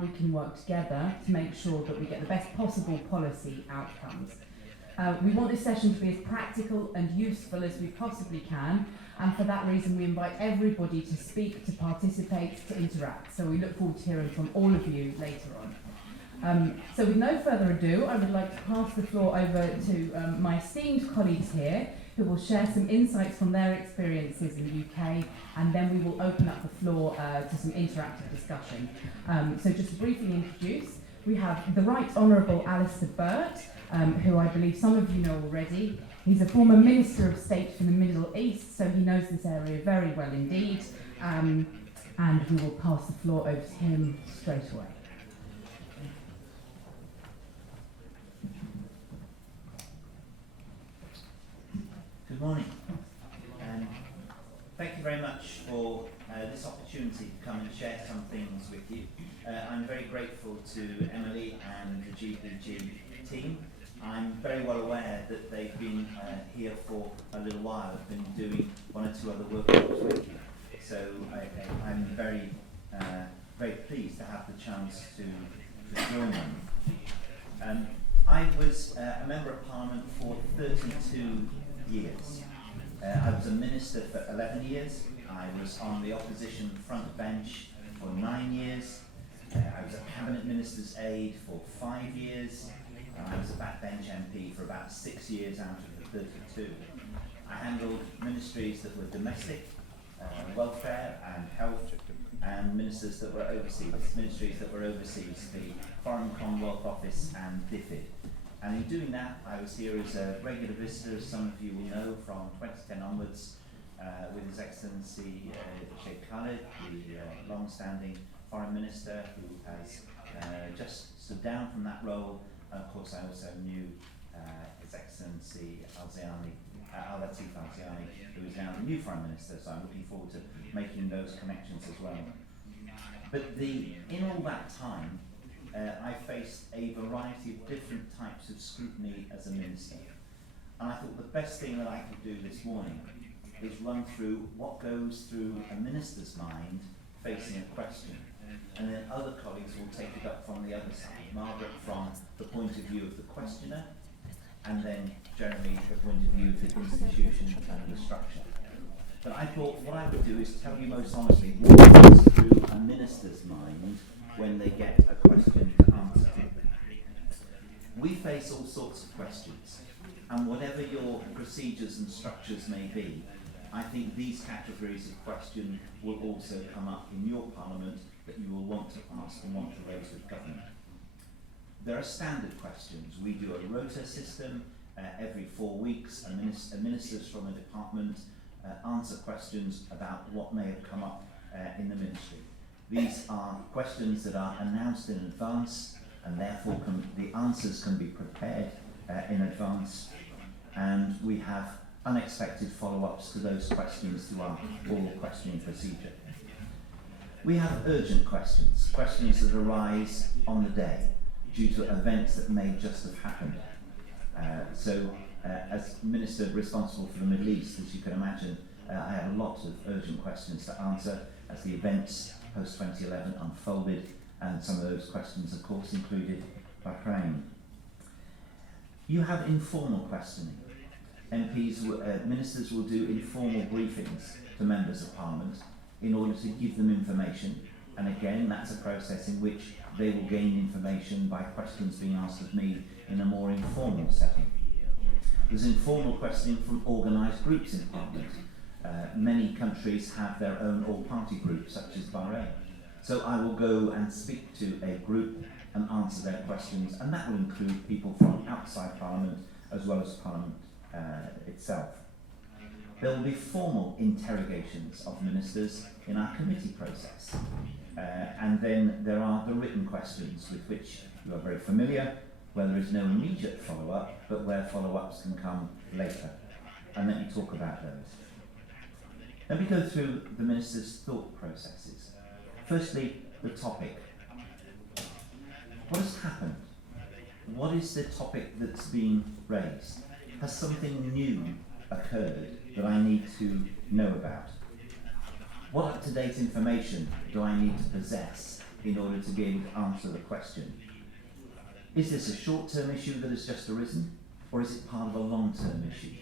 we can work together to make sure that we get the best possible policy outcomes. We want this session to be as practical and useful as we possibly can, and for that reason we invite everybody to speak, to participate, to interact. So we look forward to hearing from all of you later on. So with no further ado, I would like to pass the floor over to my esteemed colleagues here, who will share some insights from their experiences in the UK, and then we will open up the floor to some interactive discussion. So just to briefly introduce, we have the Right Honourable Alistair Burt, who I believe some of you know already. He's a former Minister of State for the Middle East, so he knows this area very well indeed, and we will pass the floor over to him straight away. Good morning. Thank you very much for this opportunity to come and share some things with you. I'm very grateful to Emily and the GPG team. I'm very well aware that they've been here for a little while. I've been doing one or two other workshops with you. So I'm very pleased to have the chance to join them. I was a Member of Parliament for 32 years. I was a Minister for 11 years. I was on the opposition front bench for 9 years. I was a Cabinet Minister's aide for 5 years. I was a backbench MP for about 6 years out of the 32. I handled ministries that were domestic, welfare and health, and ministries that were overseas, the Foreign Commonwealth Office and DFID. And in doing that, I was here as a regular visitor, as some of you will know, from 2010 onwards, with His Excellency Sheikh Khaled, the long-standing Foreign Minister, who has just stood down from that role. And of course, I also knew His Excellency Al-Latif Al-Ziani, who is now the new Foreign Minister, so I'm looking forward to making those connections as well. But in all that time, I faced a variety of different types of scrutiny as a minister. And I thought the best thing that I could do this morning is run through what goes through a minister's mind facing a question. And then other colleagues will take it up from the other side. Margaret from the point of view of the questioner, and then Jeremy the point of view of the institution and the structure. But I thought what I would do is tell you most honestly what goes through a minister's mind when they get a question to answer. We face all sorts of questions, and whatever your procedures and structures may be, I think these categories of question will also come up in your parliament that you will want to ask and want to raise with government. There are standard questions. We do a rota system. Every 4 weeks, ministers from a department answer questions about what may have come up in the ministry. These are questions that are announced in advance, and therefore the answers can be prepared in advance, and we have unexpected follow-ups to those questions through our oral questioning procedure. We have urgent questions, questions that arise on the day due to events that may just have happened. As Minister responsible for the Middle East, as you can imagine, I had a lot of urgent questions to answer as the events post-2011 unfolded, and some of those questions, of course, included Bahrain. You have informal questioning. Ministers will do informal briefings to members of Parliament in order to give them information, and again, that's a process in which they will gain information by questions being asked of me in a more informal setting. There's informal questioning from organised groups in Parliament. Many countries have their own all-party groups, such as Bahrain. So I will go and speak to a group and answer their questions, and that will include people from outside Parliament as well as Parliament itself. There will be formal interrogations of ministers in our committee process. And then there are the written questions with which you are very familiar, where there is no immediate follow-up, but where follow-ups can come later. And let me talk about those. Let me go through the minister's thought processes. Firstly, the topic. What has happened? What is the topic that's being raised? Has something new occurred that I need to know about? What up-to-date information do I need to possess in order to be able to answer the question. Is this a short-term issue that has just arisen, or is it part of a long-term issue?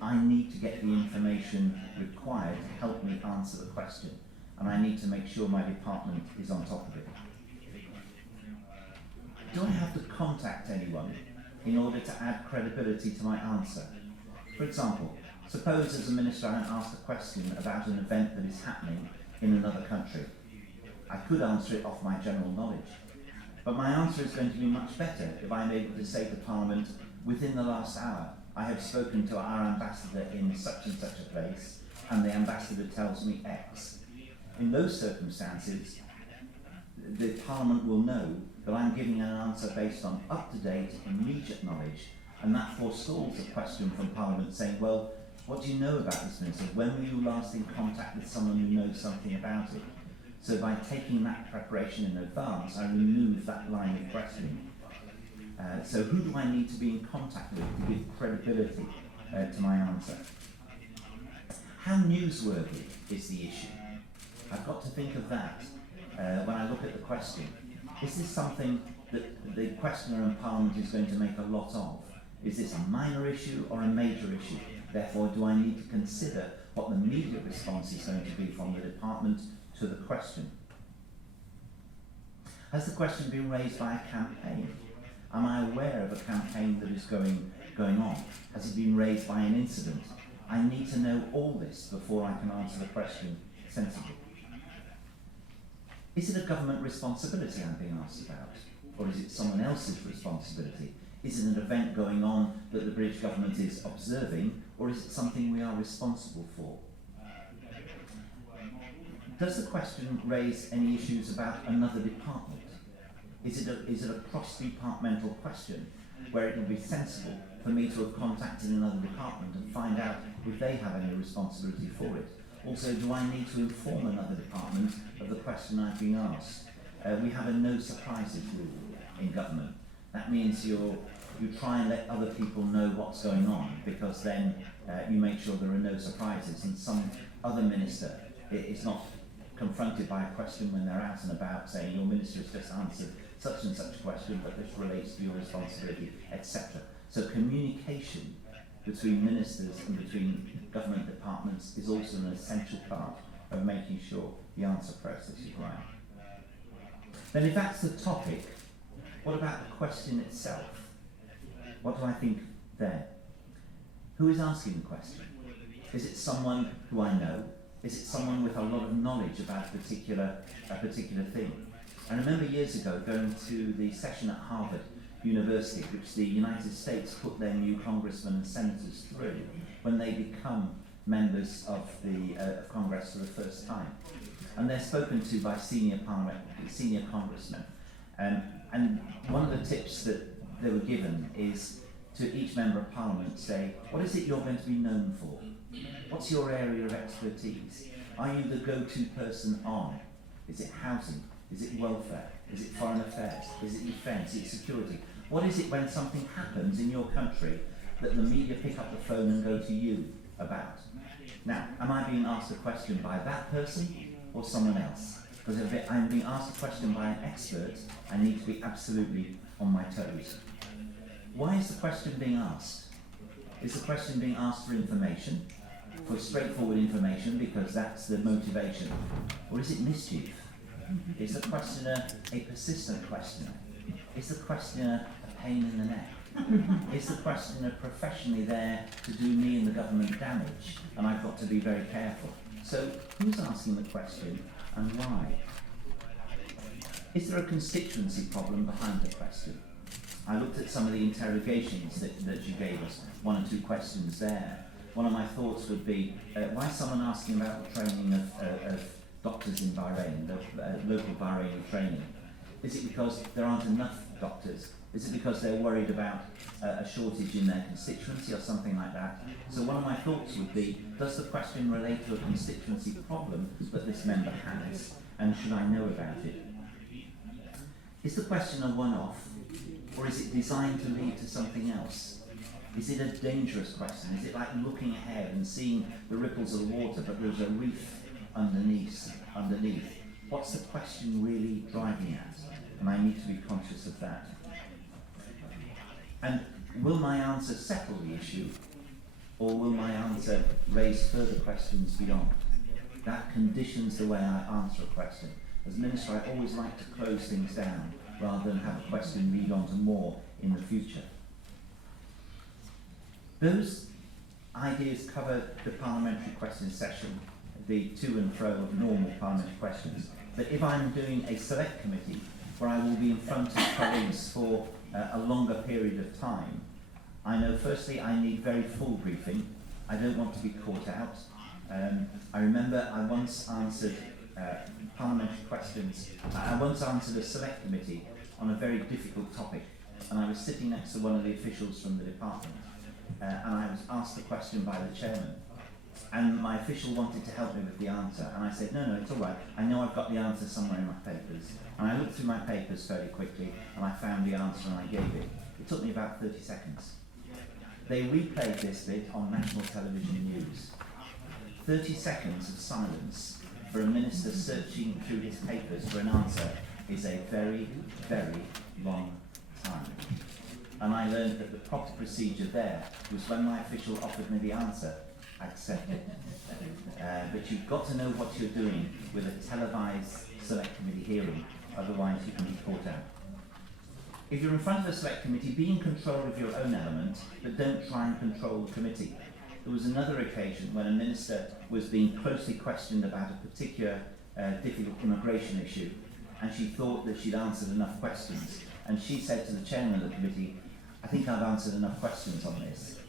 I need to get the information required to help me answer the question, and I need to make sure my department is on top of it. Do I have to contact anyone in order to add credibility to my answer? For example, suppose as a minister I'm asked a question about an event that is happening in another country. I could answer it off my general knowledge, but my answer is going to be much better if I'm able to say to Parliament, within the last hour, I have spoken to our ambassador in such and such a place, and the ambassador tells me X. In those circumstances, the Parliament will know that I'm giving an answer based on up-to-date, immediate knowledge, and that forestalls a question from Parliament saying, well, what do you know about this minister? When were you last in contact with someone who knows something about it? So by taking that preparation in advance, I remove that line of questioning. So who do I need to be in contact with to give credibility to my answer? How newsworthy is the issue? I've got to think of that when I look at the question. Is this something that the questioner in Parliament is going to make a lot of? Is this a minor issue or a major issue? Therefore, do I need to consider what the media response is going to be from the department to the question? Has the question been raised by a campaign? Am I aware of a campaign that is going on? Has it been raised by an incident? I need to know all this before I can answer the question sensibly. Is it a government responsibility I'm being asked about? Or is it someone else's responsibility? Is it an event going on that the British government is observing, or is it something we are responsible for? Does the question raise any issues about another department? Is it a cross-departmental question where it would be sensible for me to have contacted another department and find out if they have any responsibility for it? Also, do I need to inform another department of the question I've been asked? We have a no surprises rule in government. That means you try and let other people know what's going on, because then you make sure there are no surprises, and some other minister is not confronted by a question when they're out and about saying your minister has just answered such and such a question, but this relates to your responsibility, etc. So communication between ministers and between government departments is also an essential part of making sure the answer process is right. Then if that's the topic, what about the question itself? What do I think then? Who is asking the question? Is it someone who I know? Is it someone with a lot of knowledge about a particular thing? I remember years ago going to the session at Harvard University, which the United States put their new congressmen and senators through when they become members of the Congress for the first time. And they're spoken to by senior congressmen. And one of the tips that they were given is to each member of Parliament say, what is it you're going to be known for? What's your area of expertise? Are you the go-to person on? Is it housing? Is it welfare? Is it foreign affairs? Is it defence? Is it security? What is it when something happens in your country that the media pick up the phone and go to you about? Now, am I being asked a question by that person or someone else? Because if I'm being asked a question by an expert, I need to be absolutely on my toes. Why is the question being asked? Is the question being asked for information, for straightforward information, because that's the motivation? Or is it mischief? Is the questioner a persistent questioner? Is the questioner a pain in the neck? Is the questioner professionally there to do me and the government damage? And I've got to be very careful. So who's asking the question and why? Is there a constituency problem behind the question? I looked at some of the interrogations that you gave us, 1 or 2 questions there. One of my thoughts would be, why is someone asking about the training of doctors in Bahrain, the local Bahraini training? Is it because there aren't enough doctors? Is it because they're worried about a shortage in their constituency or something like that? So one of my thoughts would be, does the question relate to a constituency problem that this member has, and should I know about it? Is the question a one-off, or is it designed to lead to something else? Is it a dangerous question? Is it like looking ahead and seeing the ripples of the water, but there's a reef underneath? What's the question really driving at? And I need to be conscious of that. And will my answer settle the issue, or will my answer raise further questions beyond? That conditions the way I answer a question. As Minister, I always like to close things down rather than have a question lead on to more in the future. Those ideas cover the parliamentary question session, the to and fro of normal parliamentary questions. But if I'm doing a select committee where I will be in front of colleagues for a longer period of time, I know firstly I need very full briefing. I don't want to be caught out. I remember I once answered parliamentary questions. I once answered a select committee on a very difficult topic, and I was sitting next to one of the officials from the department, and I was asked the question by the chairman, and my official wanted to help me with the answer, and I said, no, it's all right, I know I've got the answer somewhere in my papers. And I looked through my papers fairly quickly, and I found the answer and I gave it. It took me about 30 seconds. They replayed this bit on national television news. 30 seconds of silence for a minister searching through his papers for an answer is a very, very long time. And I learned that the proper procedure there was when my official offered me the answer, I accepted. But you've got to know what you're doing with a televised select committee hearing, otherwise you can be caught out. If you're in front of a select committee, be in control of your own element, but don't try and control the committee. There was another occasion when a minister was being closely questioned about a particular difficult immigration issue, and she thought that she'd answered enough questions. And she said to the chairman of the committee, I think I've answered enough questions on this.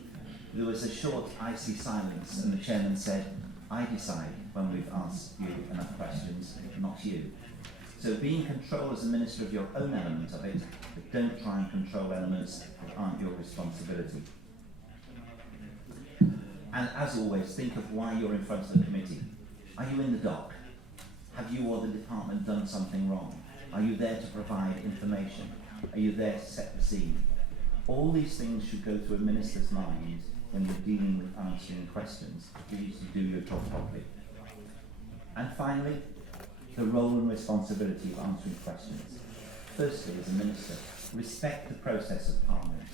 There was a short, icy silence, and the chairman said, I decide when we've asked you enough questions, not you. So be in control as a minister of your own element of it, but don't try and control elements that aren't your responsibility. And as always, think of why you're in front of the committee. Are you in the dock? Have you or the department done something wrong? Are you there to provide information? Are you there to set the scene? All these things should go through a minister's mind when you're dealing with answering questions for you to do your job properly. And finally, the role and responsibility of answering questions. Firstly, as a minister, respect the process of Parliament.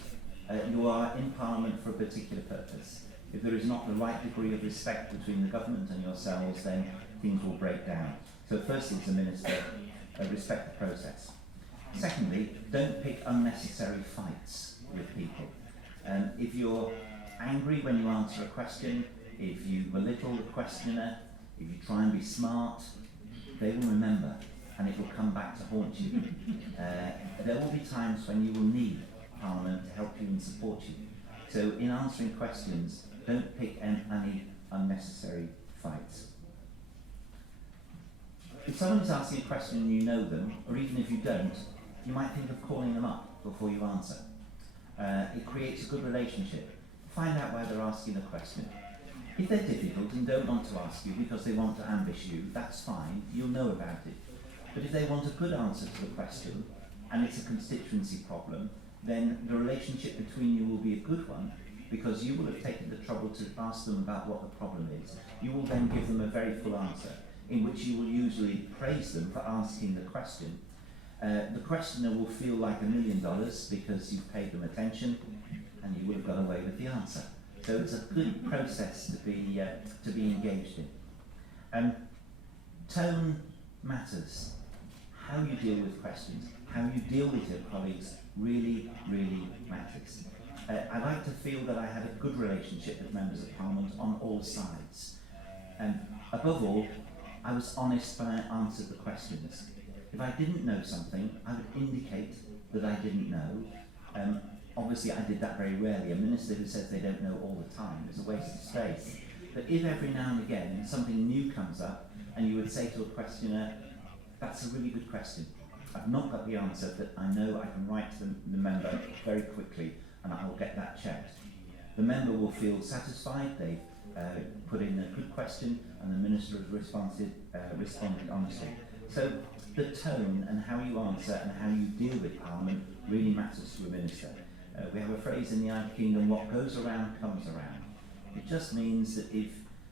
You are in Parliament for a particular purpose. If there is not the right degree of respect between the government and yourselves, then things will break down. So firstly, as a minister, respect the process. Secondly, don't pick unnecessary fights with people. If you're angry when you answer a question, if you belittle the questioner, if you try and be smart, they will remember and it will come back to haunt you. There will be times when you will need Parliament to help you and support you. So in answering questions, don't pick any unnecessary fights. If someone is asking a question and you know them, or even if you don't, you might think of calling them up before you answer. It creates a good relationship. Find out why they're asking a question. If they're difficult and don't want to ask you because they want to ambush you, that's fine, you'll know about it. But if they want a good answer to the question, and it's a constituency problem, then the relationship between you will be a good one, because you will have taken the trouble to ask them about what the problem is. You will then give them a very full answer, in which you will usually praise them for asking the question. The questioner will feel like $1 million because you've paid them attention, and you will have got away with the answer. So it's a good process to be engaged in. Tone matters. How you deal with questions, how you deal with your colleagues really, really matters. I like to feel that I had a good relationship with members of Parliament on all sides. Above all, I was honest when I answered the questions. If I didn't know something, I would indicate that I didn't know. Obviously, I did that very rarely. A minister who says they don't know all the time is a waste of space. But if every now and again something new comes up and you would say to a questioner, that's a really good question. I've not got the answer, but I know I can write to the member very quickly and I will get that checked. The member will feel satisfied, they've put in a good question and the minister has responded honestly. So the tone and how you answer and how you deal with Parliament really matters to a minister. We have a phrase in the United Kingdom, what goes around comes around. It just means that if,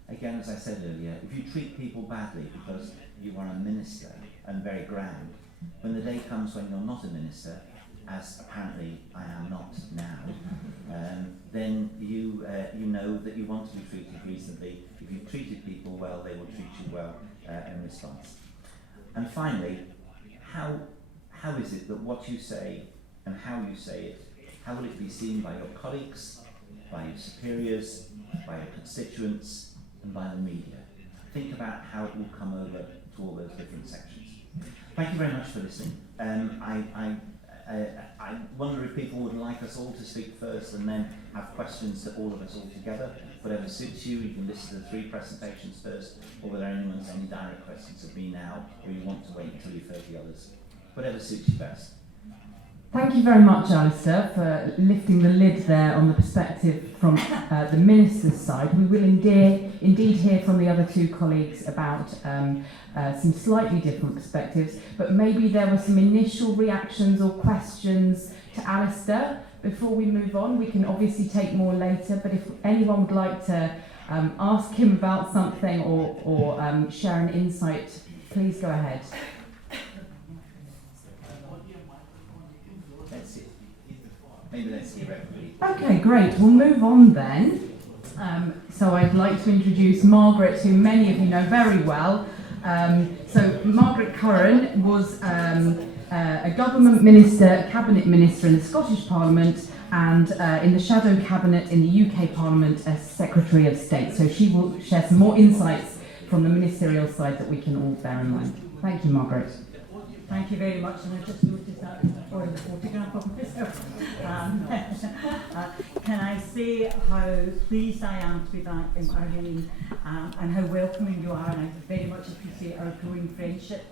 again as I said earlier, if you treat people badly because you are a minister, and very grand. When the day comes when you're not a minister, as apparently I am not now, then you know that you want to be treated reasonably. If you've treated people well, they will treat you well in response. And finally, how is it that what you say and how you say it, how will it be seen by your colleagues, by your superiors, by your constituents, and by the media? Think about how it will come over to all those different sections. Thank you very much for listening. I wonder if people would like us all to speak first and then have questions to all of us all together. Whatever suits you, you can listen to the 3 presentations first, or whether anyone has any direct questions of me now, or you want to wait until you've heard the others. Whatever suits you best. Thank you very much, Alistair, for lifting the lid there on the perspective from the Minister's side. We will indeed hear from the other 2 colleagues about some slightly different perspectives, but maybe there were some initial reactions or questions to Alistair. Before we move on, we can obviously take more later, but if anyone would like to ask him about something or share an insight, please go ahead. Maybe let's hear everybody. Okay, great. We'll move on then. So I'd like to introduce Margaret, who many of you know very well. So Margaret Curran was a government minister, cabinet minister in the Scottish Parliament, and in the shadow cabinet in the UK Parliament as Secretary of State. So she will share some more insights from the ministerial side that we can all bear in mind. Thank you, Margaret. Thank you very much, and I just noticed that for the photograph of myself. Can I say how pleased I am to be back in Bahrain and how welcoming you are, and I very much appreciate our growing friendship.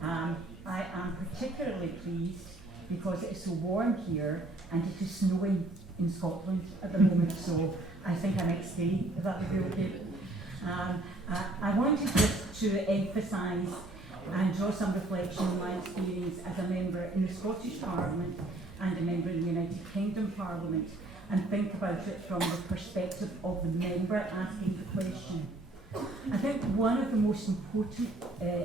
I am particularly pleased because it is so warm here and it is snowing in Scotland at the moment, so I think I might stay, if that would be okay. I wanted just to emphasise and draw some reflection on my experience as a member in the Scottish Parliament and a member in the United Kingdom Parliament, and think about it from the perspective of the member asking the question. I think one of the most important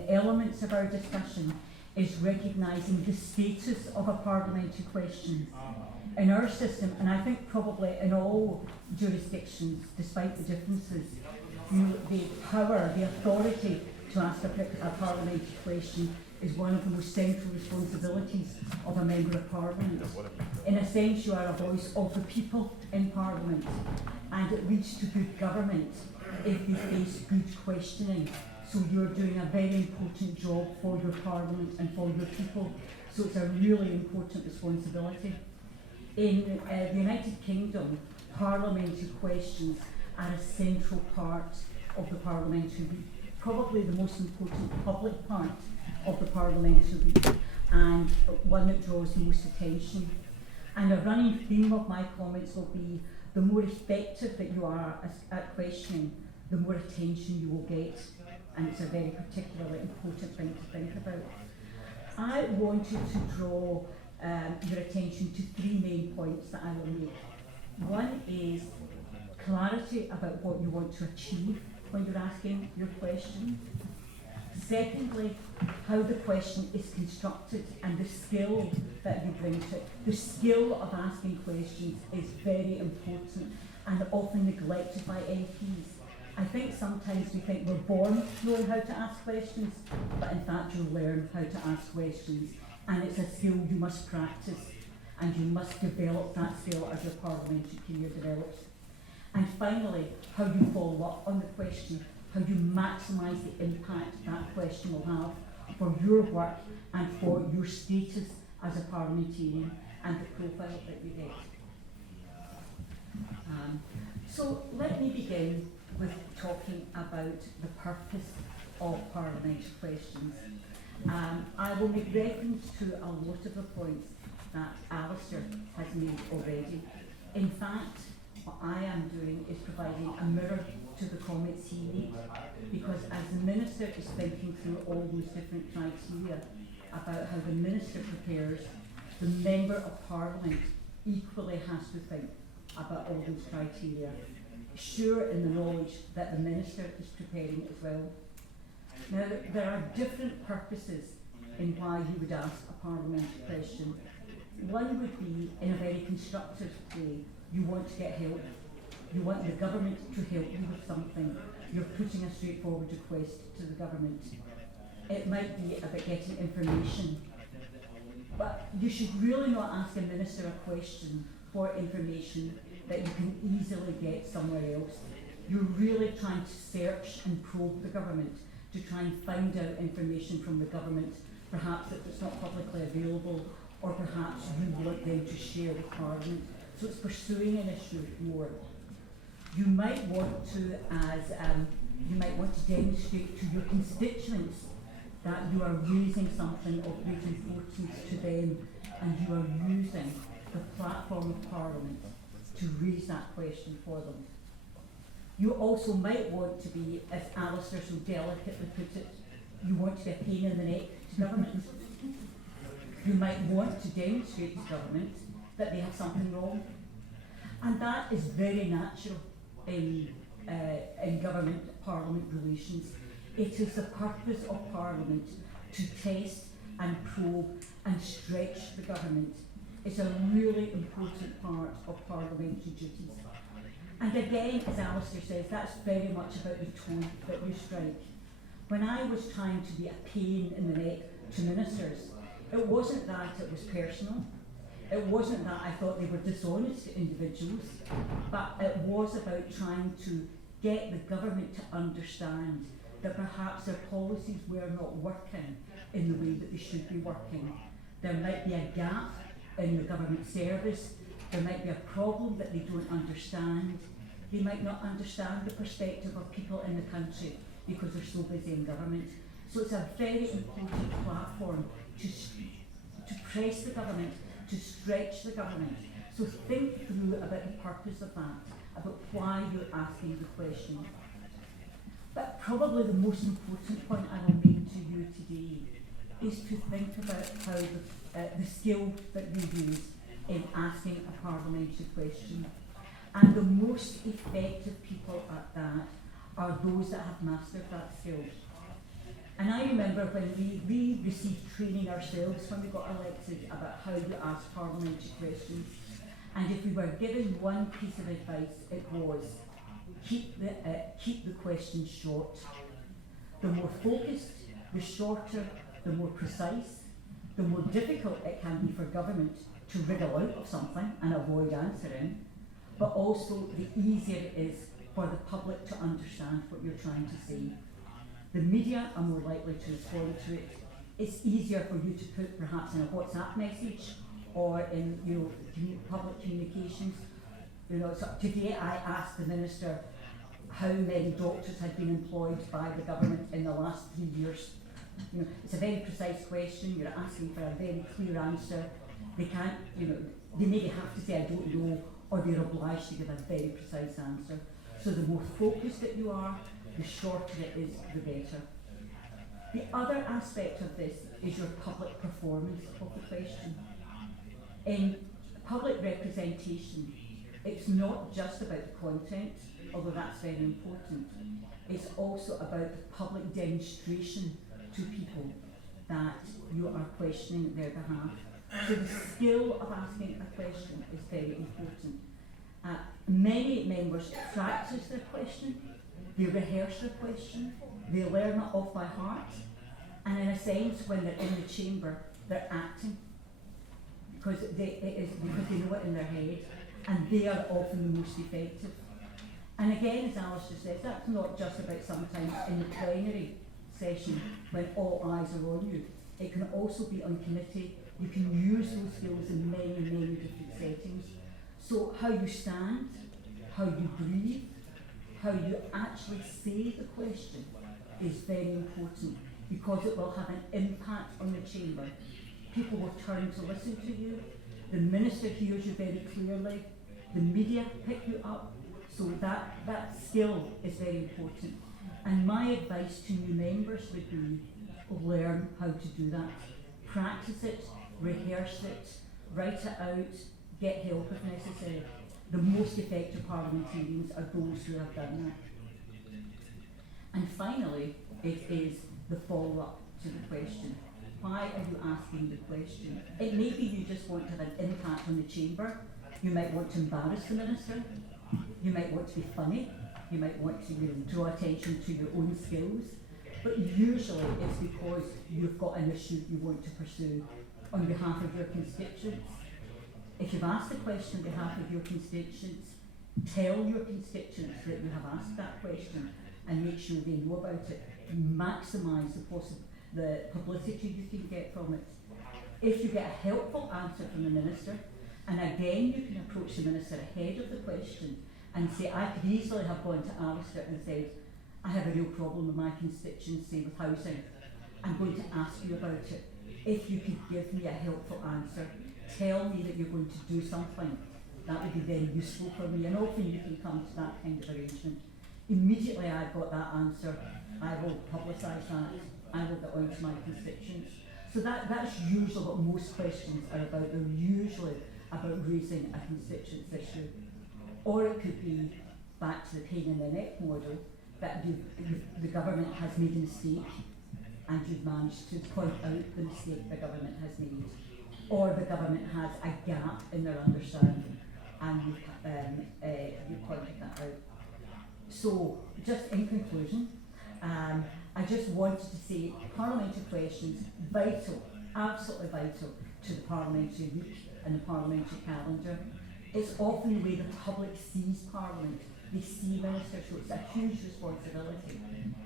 elements of our discussion is recognising the status of a parliamentary question. In our system, and I think probably in all jurisdictions, despite the differences, the power, the authority to ask a parliamentary question is one of the most central responsibilities of a member of parliament. In a sense, you are a voice of the people in parliament, and it leads to good government if they face good questioning. So you're doing a very important job for your parliament and for your people. So it's a really important responsibility. In the United Kingdom, parliamentary questions are a central part of the parliamentary week, probably the most important public part of the parliamentary week, and one that draws the most attention. And a running theme of my comments will be the more effective that you are at questioning, the more attention you will get, and it's a very particularly important thing to think about. I wanted to draw your attention to 3 main points that I will make. One is clarity about what you want to achieve when you're asking your question. Secondly, how the question is constructed and the skill that you bring to it. The skill of asking questions is very important and often neglected by MPs. I think sometimes we think we're born knowing how to ask questions, but in fact you learn how to ask questions, and it's a skill you must practice, and you must develop that skill as your parliamentary career develops. And finally, how you follow up on the question, how you maximise the impact that question will have for your work and for your status as a parliamentarian and the profile that you get. So let me begin with talking about the purpose of parliamentary questions. I will make reference to a lot of the points that Alistair has made already. In fact, what I am doing is providing a mirror to the comments he made, because as the Minister is thinking through all those different criteria about how the Minister prepares, the Member of Parliament equally has to think about all those criteria, sure in the knowledge that the Minister is preparing as well. Now, there are different purposes in why you would ask a parliamentary question. One would be in a very constructive way. You want to get help. You want the government to help you with something. You're putting a straightforward request to the government. It might be about getting information. But you should really not ask a minister a question for information that you can easily get somewhere else. You're really trying to search and probe the government to try and find out information from the government, perhaps if it's not publicly available, or perhaps you want them to share with Parliament. So it's pursuing an issue more. You might want to, demonstrate to your constituents that you are raising something of great importance to them, and you are using the platform of Parliament to raise that question for them. You also might want to be, as Alistair so delicately put it, you want to be a pain in the neck to government. You might want to demonstrate to government that they have something wrong. And that is very natural in government-parliament relations. It is the purpose of Parliament to test and probe and stretch the government. It's a really important part of parliamentary duties. And again, as Alistair says, that's very much about the tone that you strike. When I was trying to be a pain in the neck to ministers, it wasn't that it was personal. It wasn't that I thought they were dishonest individuals, but it was about trying to get the government to understand that perhaps their policies were not working in the way that they should be working. There might be a gap in the government service. There might be a problem that they don't understand. They might not understand the perspective of people in the country because they're so busy in government. So it's a very important platform to press the government, to stretch the government. So think through about the purpose of that, about why you're asking the question. But probably the most important point I will make to you today is to think about how the skill that you use in asking a parliamentary question. And the most effective people at that are those that have mastered that skill. And I remember when we received training ourselves when we got elected about how to ask parliamentary questions. And if we were given one piece of advice, it was keep the questions short. The more focused, the shorter, the more precise, the more difficult it can be for government to wriggle out of something and avoid answering, but also the easier it is for the public to understand what you're trying to say. The media are more likely to respond to it. It's easier for you to put perhaps in a WhatsApp message or in public communications. So today I asked the Minister how many doctors had been employed by the government in the last 3 years. It's a very precise question. You're asking for a very clear answer. They can't, they maybe have to say I don't know, or they're obliged to give a very precise answer. So the more focused that you are, the shorter it is, the better. The other aspect of this is your public performance of the question. In public representation, it's not just about the content, although that's very important. It's also about the public demonstration to people that you are questioning their behalf. So the skill of asking a question is very important. Many members practice their question, they rehearse their question, they learn it off by heart, and in a sense, when they're in the chamber, they're acting because they know it in their head, and they are often the most effective. And again, as Alistair says, that's not just about sometimes in the plenary session when all eyes are on you. It can also be on committee. You can use those skills in many, many different settings. So how you stand, how you breathe, how you actually say the question is very important because it will have an impact on the chamber. People will turn to listen to you. The minister hears you very clearly. The media pick you up. So that skill is very important. And my advice to new members would be learn how to do that. Practice it, rehearse it, write it out, get help if necessary. The most effective parliamentarians are those who have done that. And finally, it is the follow-up to the question. why are you asking the question? It may be you just want to have an impact on the chamber. You might want to embarrass the minister. You might want to be funny. You might want to draw attention to your own skills. But usually it's because you've got an issue you want to pursue on behalf of your constituents. If you've asked a question on behalf of your constituents, tell your constituents that you have asked that question and make sure they know about it. Maximise the publicity you can get from it. If you get a helpful answer from the minister, and again you can approach the minister ahead of the question and say, I could easily have gone to Alistair and said, I have a real problem with my constituency with housing. I'm going to ask you about it. If you could give me a helpful answer, tell me that you're going to do something. That would be very useful for me, and often you can come to that kind of arrangement. Immediately I've got that answer, I will publicise that, I will get on to my constituents. So that's usually what most questions are about. They're usually about raising a constituents issue. Or it could be back to the pain in the neck model, that the government has made a mistake and you've managed to point out the mistake the government has made. Or the government has a gap in their understanding and you've pointed that out. So, just in conclusion, I just wanted to say parliamentary questions, vital, absolutely vital to the parliamentary week and the parliamentary calendar. It's often the way the public sees Parliament. They see ministers, so it's a huge responsibility,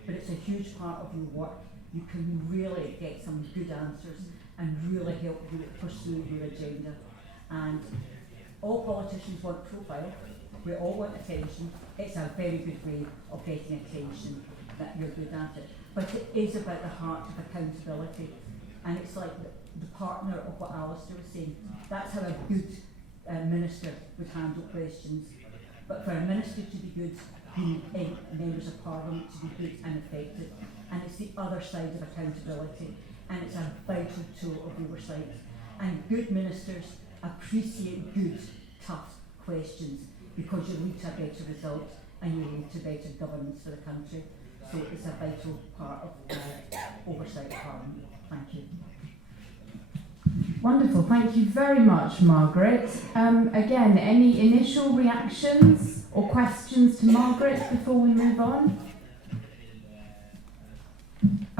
but it's a huge part of your work. You can really get some good answers and really help you pursue your agenda. And all politicians want profile, we all want attention. It's a very good way of getting attention that you're good at it. But it is about the heart of accountability. And it's like the partner of what Alistair was saying. That's how a good minister would handle questions. But for a minister to be good, you need members of Parliament to be good and effective. And it's the other side of accountability. And it's a vital tool of oversight. And good ministers appreciate good, tough questions because you lead to a better result and you lead to better governance for the country. So it's a vital part of oversight of Parliament. Thank you. Wonderful, thank you very much, Margaret. Again, any initial reactions or questions to Margaret before we move on?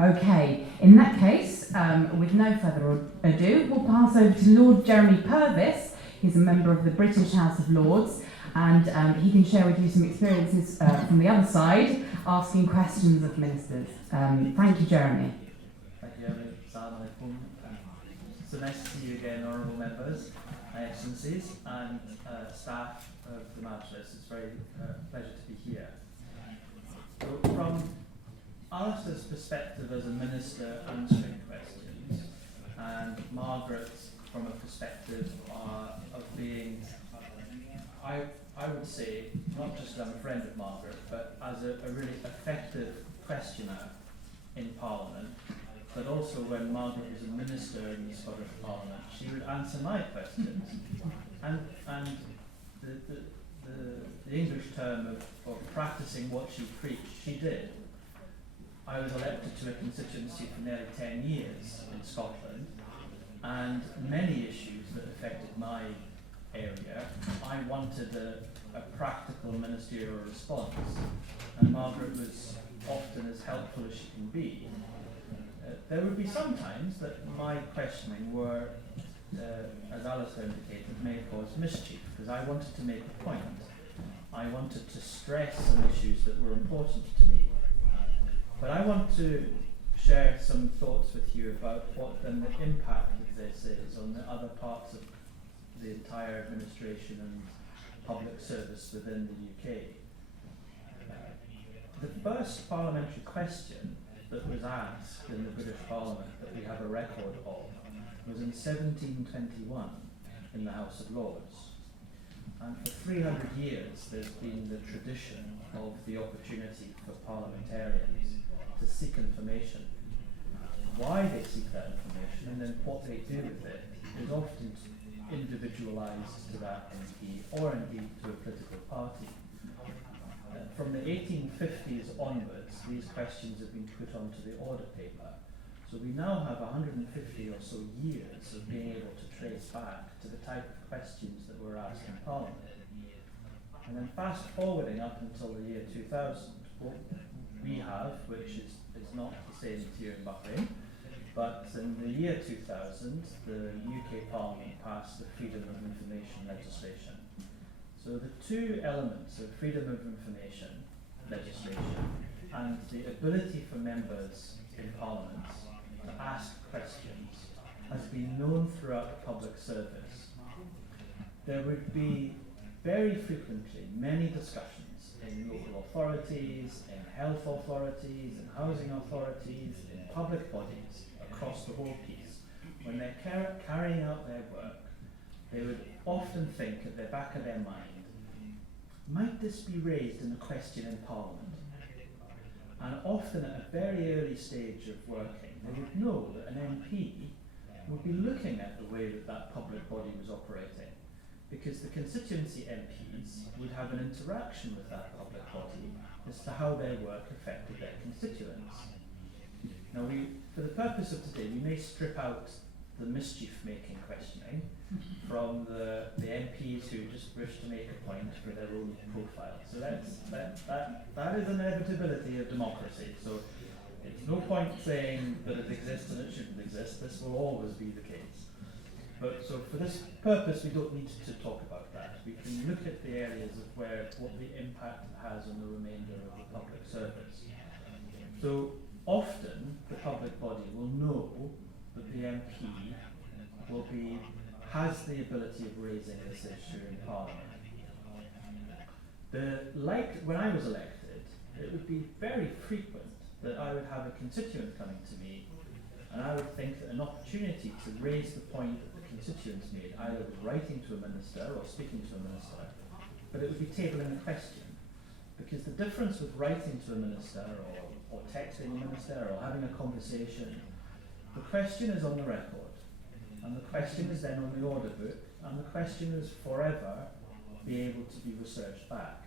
Okay, in that case, with no further ado, we'll pass over to Lord Jeremy Purvis. He's a member of the British House of Lords, and he can share with you some experiences from the other side, asking questions of ministers. Thank you, Jeremy. Thank you, Emily. So nice to see you again, honourable members, excellencies, and staff of the Majlis. It's a very pleasure to be here. So from Alistair's perspective as a minister answering questions, and Margaret's from a perspective of being, I would say, not just as I'm a friend of Margaret, but as a really effective questioner in Parliament, but also when Margaret was a minister in the Scottish Parliament, she would answer my questions. And the English term of practicing what she preached, she did. I was elected to a constituency for nearly 10 years in Scotland, and many issues that affected my area, I wanted a practical ministerial response, and Margaret was often as helpful as she can be. There would be some times that my questioning were, as Alistair indicated, may cause mischief, because I wanted to make a point. I wanted to stress some issues that were important to me. But I want to share some thoughts with you about what then the impact of this is on the other parts of the entire administration and public service within the UK. The first parliamentary question that was asked in the British Parliament that we have a record of was in 1721 in the House of Lords. And for 300 years there's been the tradition of the opportunity for parliamentarians to seek information. Why they seek that information and then what they do with it is often individualised to that MP or indeed to a political party. From the 1850s onwards, these questions have been put onto the audit paper, So we now have 150 or so years of being able to trace back to the type of questions that were asked in Parliament. And then fast forwarding up until the year 2000, what we have, which is not the same here in Bahrain, but in the year 2000, the UK Parliament passed the Freedom of Information legislation. So the two elements of freedom of information legislation and the ability for members in Parliament to ask questions has been known throughout the public service. There would be very frequently many discussions in local authorities, in health authorities, in housing authorities, in public bodies across the whole piece. When they're carrying out their work, they would often think at the back of their mind, might this be raised in a question in Parliament? And often at a very early stage of working, they would know that an MP would be looking at the way that that public body was operating, because the constituency MPs would have an interaction with that public body as to how their work affected their constituents. Now, for the purpose of today, we may strip out the mischief-making questioning from the MPs who just wish to make a point for their own profile. So that is an inevitability of democracy. So it's no point saying that it exists and it shouldn't exist. This will always be the case. But so for this purpose, we don't need to talk about that. We can look at the areas of what the impact it has on the remainder of the public service. So often the public body will know that the MP has the ability of raising this issue in Parliament. When I was elected, it would be very frequent that I would have a constituent coming to me, and I would think that an opportunity to raise the point that the constituents made, either with writing to a minister or speaking to a minister, but it would be tabling a question. Because the difference with writing to a minister or texting a minister or having a conversation, the question is on the record, and the question is then on the order book, and the question is forever be able to be researched back.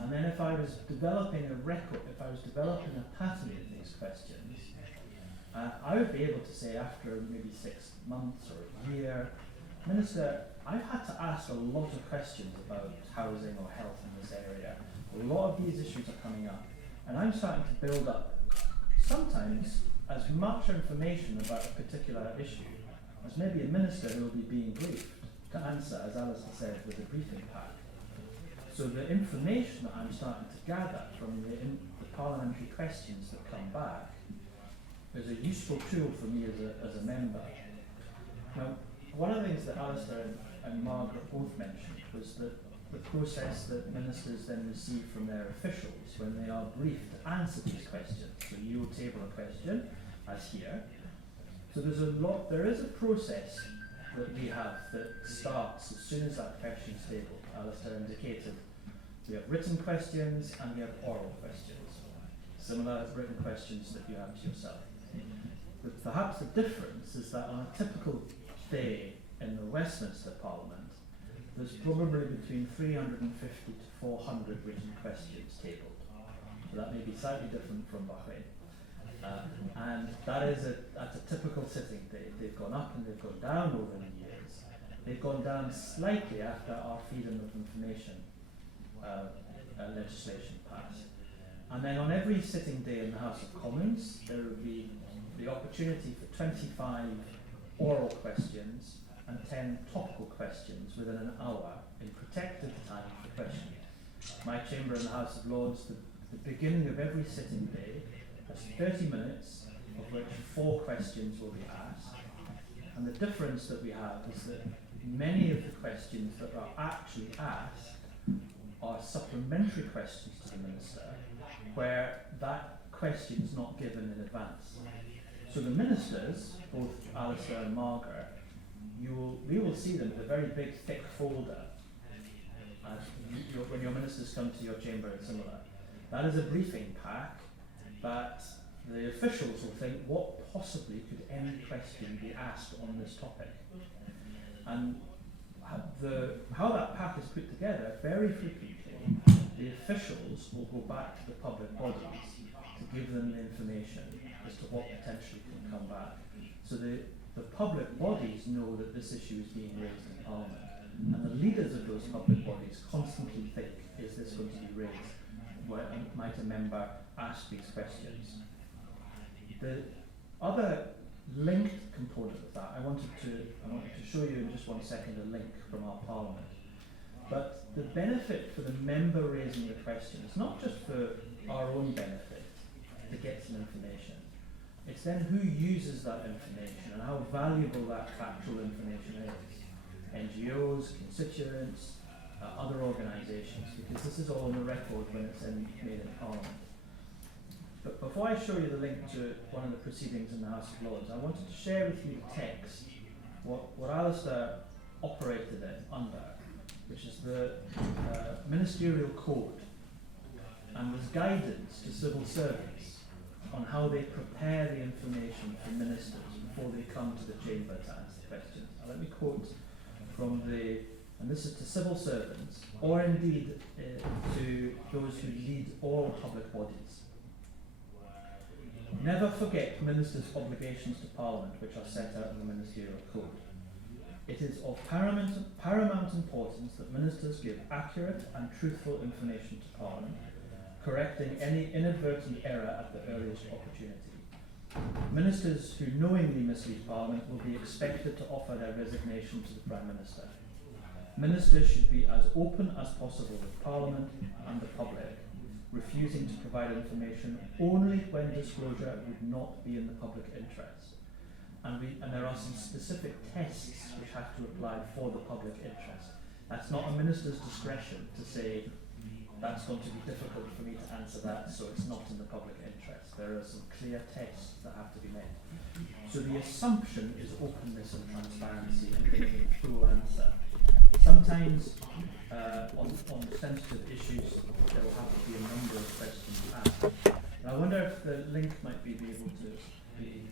And then if I was developing a record, if I was developing a pattern of these questions, I would be able to say after maybe 6 months or a year, Minister, I've had to ask a lot of questions about housing or health in this area. A lot of these issues are coming up, and I'm starting to build up sometimes as much information about a particular issue as maybe a minister who will be being briefed to answer, as Alistair said, with a briefing pack. So the information that I'm starting to gather from the parliamentary questions that come back is a useful tool for me as a member. Now, one of the things that Alistair and Margaret both mentioned was that the process that ministers then receive from their officials when they are briefed to answer these questions. So you will table a question, as here. So there is a process that we have that starts as soon as that question is tabled. Alistair indicated we have written questions and we have oral questions. Similar written questions that you have to yourself. But perhaps the difference is that on a typical day in the Westminster Parliament, there's probably between 350 to 400 written questions tabled. So that may be slightly different from Bahrain. And that's a typical sitting day. They've gone up and they've gone down over the years. They've gone down slightly after our freedom of information legislation passed. And then on every sitting day in the House of Commons, there will be the opportunity for 25 oral questions and 10 topical questions within an hour in protected time for questioning. My chamber in the House of Lords, the beginning of every sitting day, has 30 minutes, of which 4 questions will be asked. And the difference that we have is that many of the questions that are actually asked are supplementary questions to the minister, where that question is not given in advance. So the ministers, both Alistair and Margaret, we will see them with a very big, thick folder when your ministers come to your chamber and similar. That is a briefing pack that the officials will think, what possibly could any question be asked on this topic? And how that pack is put together, very frequently, the officials will go back to the public bodies to give them the information as to what potentially can come back. So the public bodies know that this issue is being raised in Parliament, and the leaders of those public bodies constantly think, is this going to be raised? Might a member ask these questions? The other linked component of that, I wanted to show you in just 1 second a link from our Parliament. But the benefit for the member raising the question is not just for our own benefit to get some information. It's then who uses that information and how valuable that factual information is. NGOs, constituents, other organisations, because this is all on the record when it's made in Parliament. But before I show you the link to one of the proceedings in the House of Lords, I wanted to share with you the text, what Alistair operated in under, which is the ministerial code, and was guidance to civil servants on how they prepare the information for ministers before they come to the chamber to answer questions. Now let me quote from and this is to civil servants, or indeed to those who lead all public bodies. Never forget ministers' obligations to Parliament, which are set out in the ministerial code. It is of paramount importance that ministers give accurate and truthful information to Parliament, correcting any inadvertent error at the earliest opportunity. Ministers who knowingly mislead Parliament will be expected to offer their resignation to the Prime Minister. Ministers should be as open as possible with Parliament and the public, refusing to provide information only when disclosure would not be in the public interest. And there are some specific tests which have to apply for the public interest. That's not a minister's discretion to say, that's going to be difficult for me to answer that, so it's not in the public interest. There are some clear tests that have to be met. So the assumption is openness and transparency and giving a full answer. Sometimes on sensitive issues there will have to be a number of questions asked. And I wonder if the link might be able to be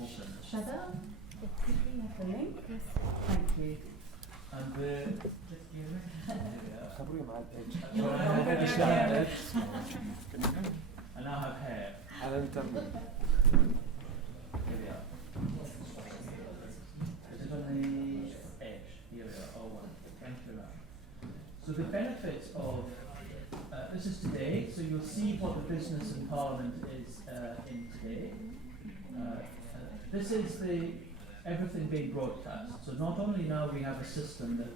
open. Shadow, could we have the link? Thank you. And I now have hair. Here we are. Is it on the edge? Here we are. Oh, one. Thank you very much. So the benefit of this is today. So you'll see what the business in Parliament is in today. This is everything being broadcast. So not only now we have a system that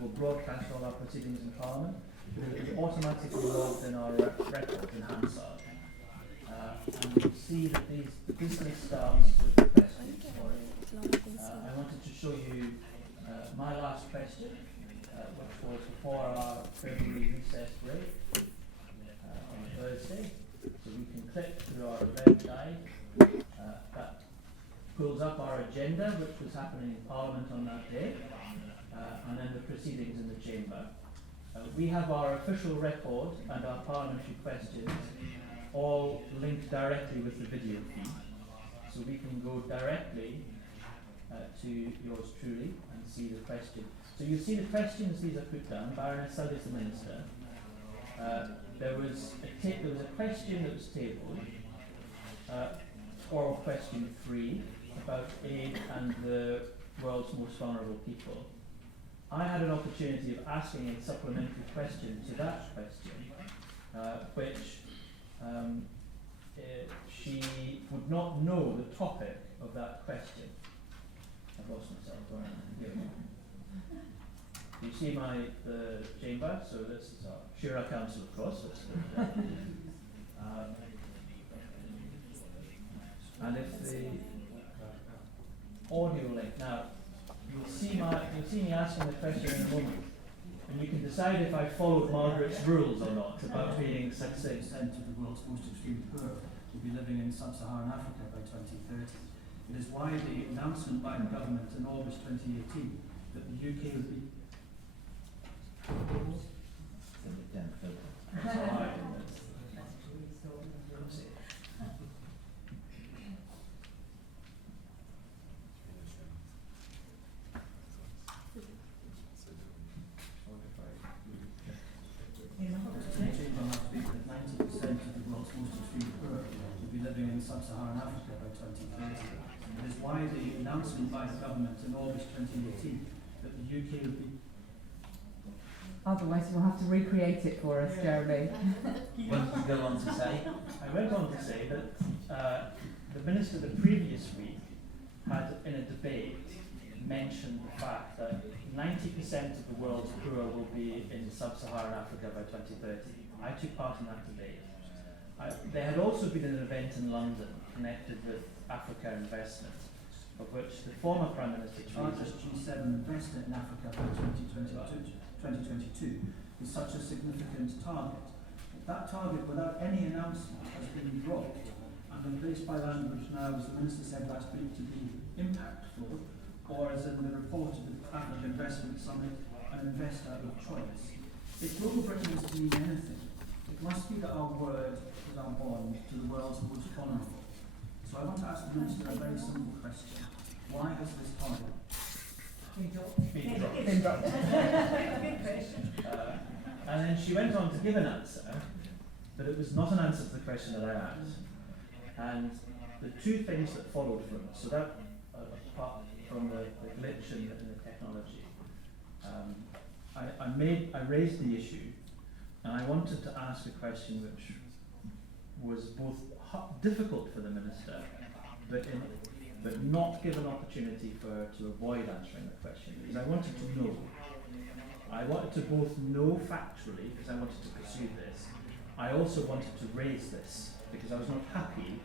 will broadcast all our proceedings in Parliament, but it is automatically logged in our record in Hansard. And you'll see that this list starts with the questions. I wanted to show you my last question, which was before our February recess break on Thursday. So we can click through our event guide. That pulls up our agenda, which was happening in Parliament on that day, and then the proceedings in the chamber. We have our official record and our parliamentary questions all linked directly with the video feed, so we can go directly to yours truly and see the question. So you see the questions, these are put down. Baroness Sud is the Minister. There was a question that was tabled, oral question 3, about aid and the world's most vulnerable people. I had an opportunity of asking a supplementary question to that question, which she would not know the topic of that question. I've lost myself. Here we go. You see the chamber, so this is our Shura Council, of course. And if the audio link now, you'll see me asking the question in a moment, and you can decide if I followed Margaret's rules or not about being succinct. 60% of the world's most extreme poor will be living in sub-Saharan Africa by 2030. It is why the announcement by the government in August 2018 that the UK would be living in in sub-Saharan Africa by 2030. It is why the announcement by the government in August 2018 that the UK would be... Otherwise we'll have to recreate it for us, Jeremy. What did you go on to say? I went on to say that the Minister the previous week had, in a debate, mentioned the fact that 90% of the world's poor will be in sub-Saharan Africa by 2030. I took part in that debate. There had also been an event in London connected with Africa investment, of which the former Prime Minister Chargers G7 invested in Africa by 2022 is such a significant target. That target, without any announcement, has been dropped and replaced by language now, as the Minister said last week, to be impactful, or as in the report of the Africa Investment Summit, an investor of choice. If Global Britain is to mean anything, it must be that our word is our bond to the world's most vulnerable. So I want to ask the Minister a very simple question. Why has this target been dropped? And then she went on to give an answer, but it was not an answer to the question that I asked. And the two things that followed from it, so that apart from the glitch in the technology, I raised the issue, and I wanted to ask a question which was both difficult for the Minister, but not give an opportunity for her to avoid answering the question, because I wanted to know. I wanted to both know factually, because I wanted to pursue this. I also wanted to raise this, because I was not happy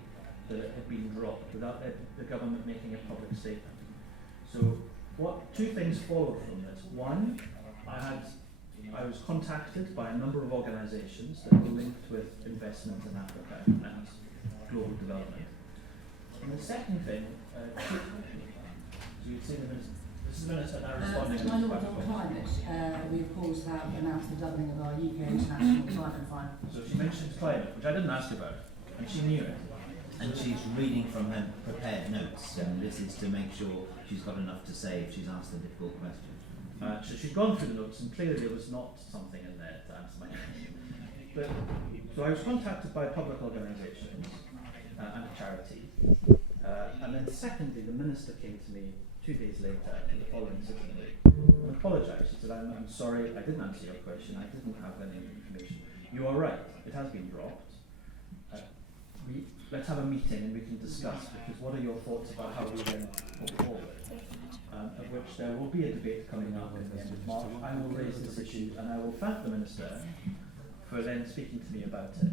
that it had been dropped without the government making a public statement. So two things followed from this. One, I was contacted by a number of organisations that were linked with investment in Africa and global development. And the second thing, so you've seen this is the Minister now responding. My Lord, on climate, we of course have announced the doubling of our UK International Climate Fund. So she mentioned climate, which I didn't ask about, and she knew it. And she's reading from her prepared notes, and this is to make sure she's got enough to say if she's asked a difficult question. So she'd gone through the notes, and clearly there was not something in there to answer my question. But so I was contacted by public organisations and a charity, and then secondly, the Minister came to me 2 days later in the following sitting week and apologised. She said, I'm sorry, I didn't answer your question, I didn't have any information. You are right, it has been dropped. Let's have a meeting and we can discuss, because what are your thoughts about how we then move forward? Of which there will be a debate coming up in March. I will raise this issue and I will thank the Minister for then speaking to me about it.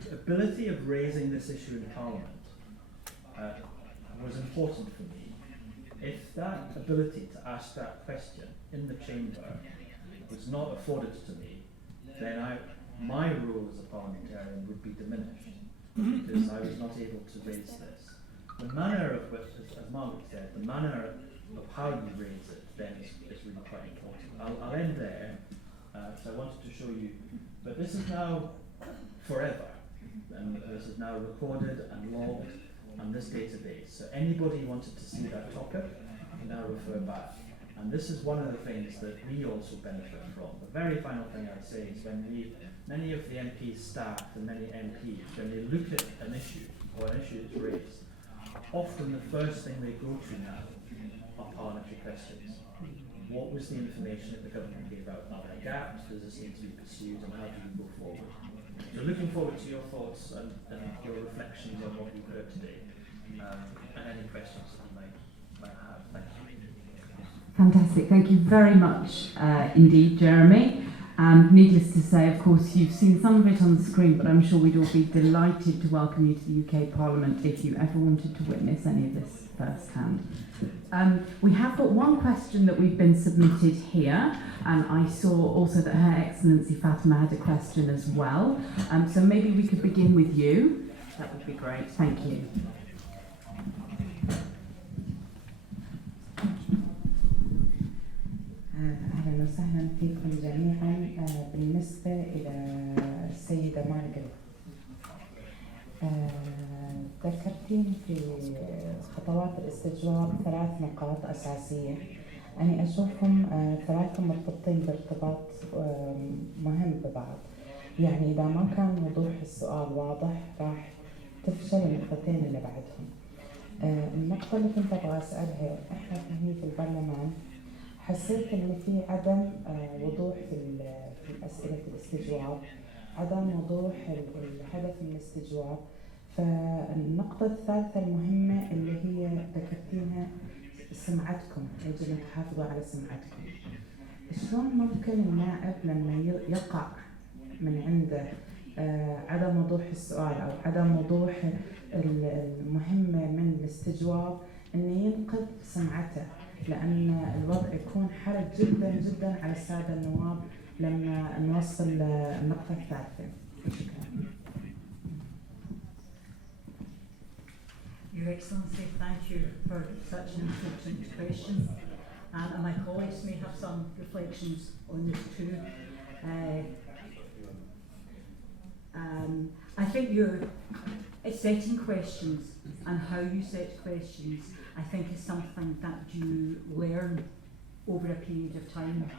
The ability of raising this issue in Parliament was important for me. If that ability to ask that question in the chamber was not afforded to me, then my role as a parliamentarian would be diminished, because I was not able to raise this. The manner of which, as Margaret said, the manner of how you raise it then is really quite important. I'll end there, so I wanted to show you, but this is now forever, and this is now recorded and logged on this database. So anybody who wanted to see that topic can now refer back. And this is one of the things that we also benefit from. The very final thing I'd say is when many of the MPs' staff and many MPs, when they look at an issue or an issue that's raised, often the first thing they go to now are parliamentary questions. What was the information that the government gave out? Are there gaps? Does this need to be pursued? And how do we go forward? So looking forward to your thoughts and your reflections on what we've heard today, and any questions that you might have. Thank you. Fantastic, thank you very much indeed, Jeremy. And needless to say, of course, you've seen some of it on the screen, but I'm sure we'd all be delighted to welcome you to the UK Parliament if you ever wanted to witness any of this firsthand. We have got one question that we've been submitted here, and I saw also that Her Excellency Fatima had a question as well. So maybe we could begin with you. That would be great, thank you. أهلا وسهلا فيكم جميعا. بالنسبة إلى السيدة مارغريت، ذكرتين في خطوات الاستجواب 3 نقاط أساسية أنا أشوفهم 3 مرتبطين بارتباط مهم ببعض. يعني إذا ما كان وضوح السؤال واضح راح تفشل النقطتين اللي بعدهم. النقطة اللي كنت أبغى أسألها، إحنا هنا في البرلمان حسيت إن في عدم وضوح في أسئلة الاستجواب، عدم وضوح الهدف من الاستجواب. فالنقطة الثالثة المهمة اللي هي ذكرتينها سمعتكم، يجب أن تحافظوا على سمعتكم. شلون ممكن النائب لما يقع من عنده عدم وضوح السؤال أو عدم وضوح المهمة من الاستجواب إنه ينقذ سمعته، لأن الوضع يكون حرج جدا جدا على السادة النواب لما نوصل النقطة الثالثة. شكرا. Your Excellency, thank you for such an important question. And my colleagues may have some reflections on this too. I think you're setting questions and how you set questions, I think, is something that you learn over a period of time.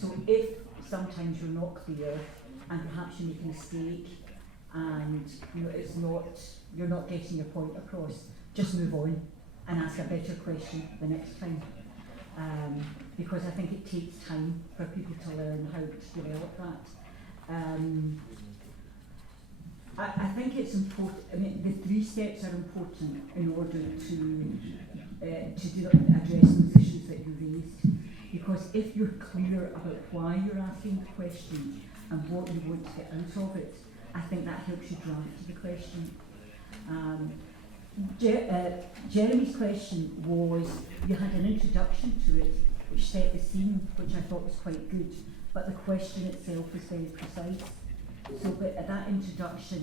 So if sometimes you're not clear and perhaps you make a mistake and you're not getting your point across, just move on and ask a better question the next time. Because I think it takes time for people to learn how to develop that. I think it's important. I mean, the 3 steps are important in order to address those issues that you raised. Because if you're clear about why you're asking the question and what you want to get out of it, I think that helps you draft the question. Jeremy's question was, you had an introduction to it which set the scene, which I thought was quite good, but the question itself was very precise. So that introduction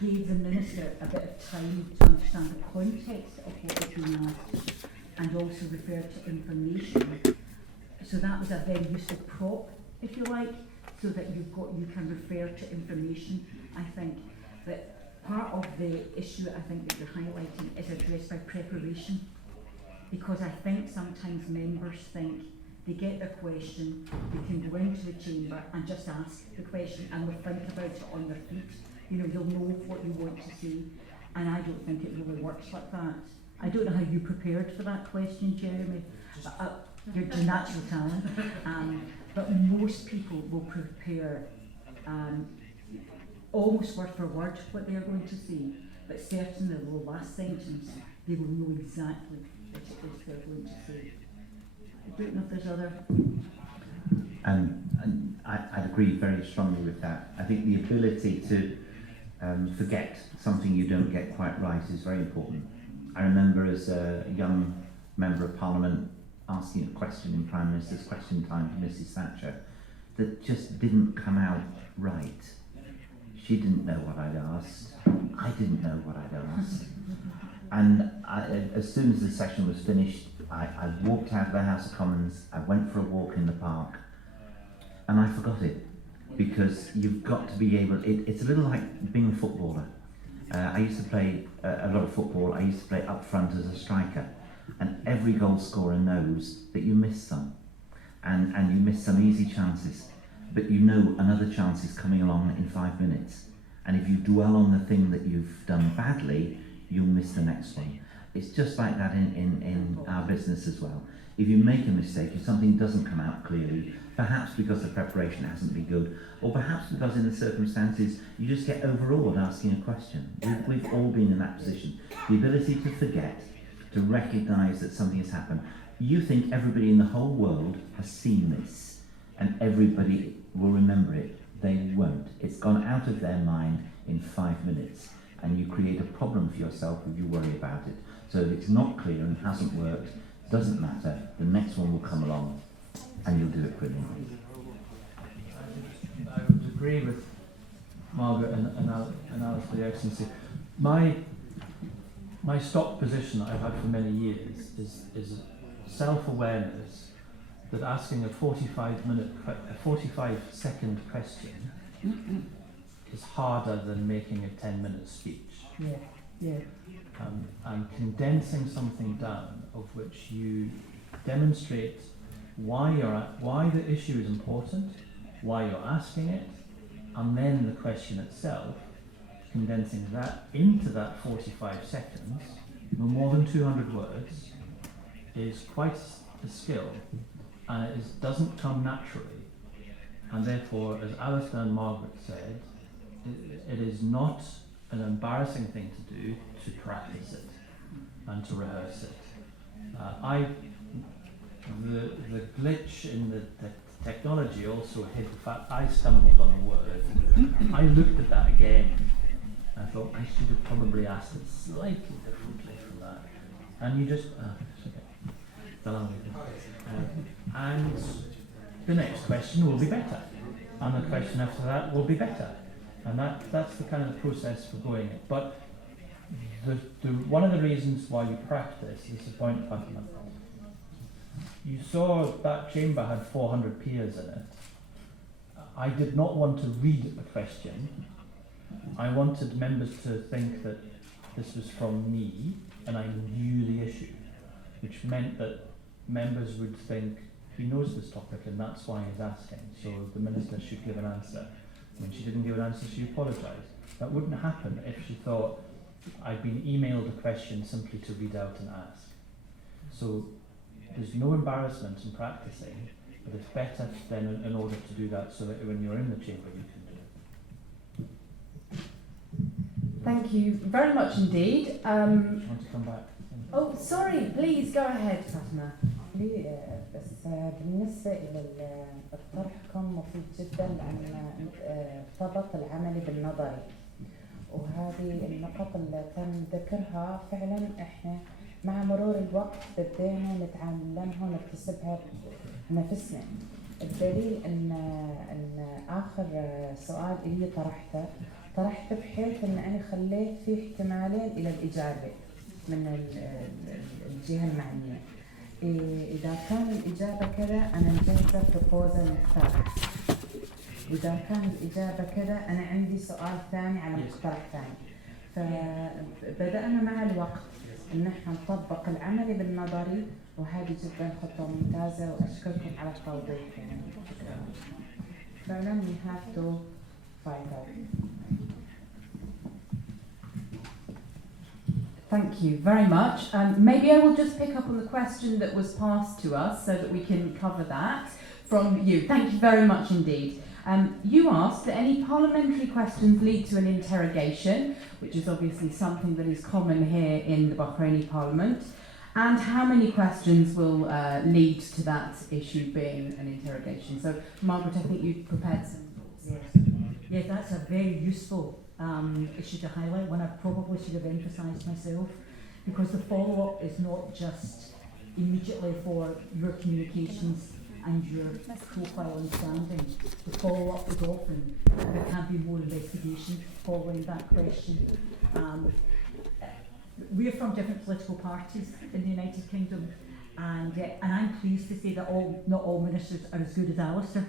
gave the Minister a bit of time to understand the context of what was being asked and also refer to information. So that was a very useful prop, if you like, so that you can refer to information. I think that part of the issue I think that you're highlighting is addressed by preparation, because I think sometimes members think they get their question, they can go into the chamber and just ask the question and they'll think about it on their feet. You know, you'll know what you want to say, and I don't think it really works like that. I don't know how you prepared for that question, Jeremy. Your natural talent, but most people will prepare almost word for word what they are going to say, but certainly the last sentence they will know exactly what it is they're going to say. I don't know if there's other. And I'd agree very strongly with that. I think the ability to forget something you don't get quite right is very important. I remember as a young member of Parliament asking a question in Prime Minister's Question Time to Mrs Thatcher that just didn't come out right. She didn't know what I'd asked, I didn't know what I'd asked. And as soon as the session was finished, I walked out of the House of Commons, I went for a walk in the park, and I forgot it. Because you've got to be able, it's a little like being a footballer. I used to play a lot of football. I used to play up front as a striker. And every goal scorer knows that you miss some. And you miss some easy chances. But you know another chance is coming along in 5 minutes. And if you dwell on the thing that you've done badly, you'll miss the next one. It's just like that in our business as well. If you make a mistake, if something doesn't come out clearly, perhaps because the preparation hasn't been good, or perhaps because in the circumstances you just get overawed asking a question. We've all been in that position. The ability to forget, to recognise that something has happened. You think everybody in the whole world has seen this, and everybody will remember it. They won't. It's gone out of their mind in 5 minutes, and you create a problem for yourself if you worry about it. So if it's not clear and hasn't worked, doesn't matter, the next one will come along and you'll do it brilliantly. I would agree with Margaret and Alistair, Your Excellency. My stock position that I've had for many years is self-awareness that asking a 45-second question is harder than making a 10-minute speech. Yeah. And condensing something down of which you demonstrate why the issue is important, why you're asking it, and then the question itself condensing that into that 45 seconds, no more than 200 words, is quite a skill, and it doesn't come naturally. And therefore, as Alistair and Margaret said, it is not an embarrassing thing to do to practice it and to rehearse it. The glitch in the technology also hid the fact I stumbled on a word. I looked at that again. I thought I should have probably asked it slightly differently from that. And you just, it's okay. And the next question will be better. And the question after that will be better. And that's the kind of process for going it. But one of the reasons why you practice is the point, Fatima. You saw that chamber had 400 peers in it. I did not want to read a question. I wanted members to think that this was from me and I knew the issue, which meant that members would think he knows this topic and that's why he's asking, so the minister should give an answer. When she didn't give an answer, she apologised. That wouldn't happen if she thought I'd been emailed a question simply to read out and ask. So there's no embarrassment in practicing, but it's better then in order to do that so that when you're in the chamber you can do it. Thank you very much indeed. Do you want to come back? Oh, sorry, please go ahead, Fatima. بس بالنسبة إلى الطرحكم مفيد جدا لأن ارتبط العملي بالنظري، وهذه النقط اللي تم ذكرها فعلا إحنا مع مرور الوقت بدينا نتعلمها ونكتسبها بنفسنا. الدليل إن آخر سؤال اللي طرحته بحيث إن أنا خليت فيه احتمالين إلى الإجابة من الجهة المعنية. إذا كان الإجابة كذا أنا مجهزة بروبوزل مقترح، وإذا كان الإجابة كذا أنا عندي سؤال ثاني على مقترح ثاني. فبدأنا مع الوقت إن احنا نطبق العملي بالنظري، وهذه جدا خطوة ممتازة وأشكركم على التوضيح. يعني فعلا we have to find out. Thank you very much. Maybe I will just pick up on the question that was passed to us so that we can cover that from you. Thank you very much indeed. You asked that any parliamentary questions lead to an interrogation, which is obviously something that is common here in the Bahraini Parliament, and how many questions will lead to that issue being an interrogation. So, Margaret, I think you prepared some thoughts. Yes, that's a very useful issue to highlight, one I probably should have emphasised myself, because the follow-up is not just immediately for your communications and your profile and standing. The follow-up is often, there can be more investigation following that question. We're from different political parties in the United Kingdom, and I'm pleased to say that not all ministers are as good as Alistair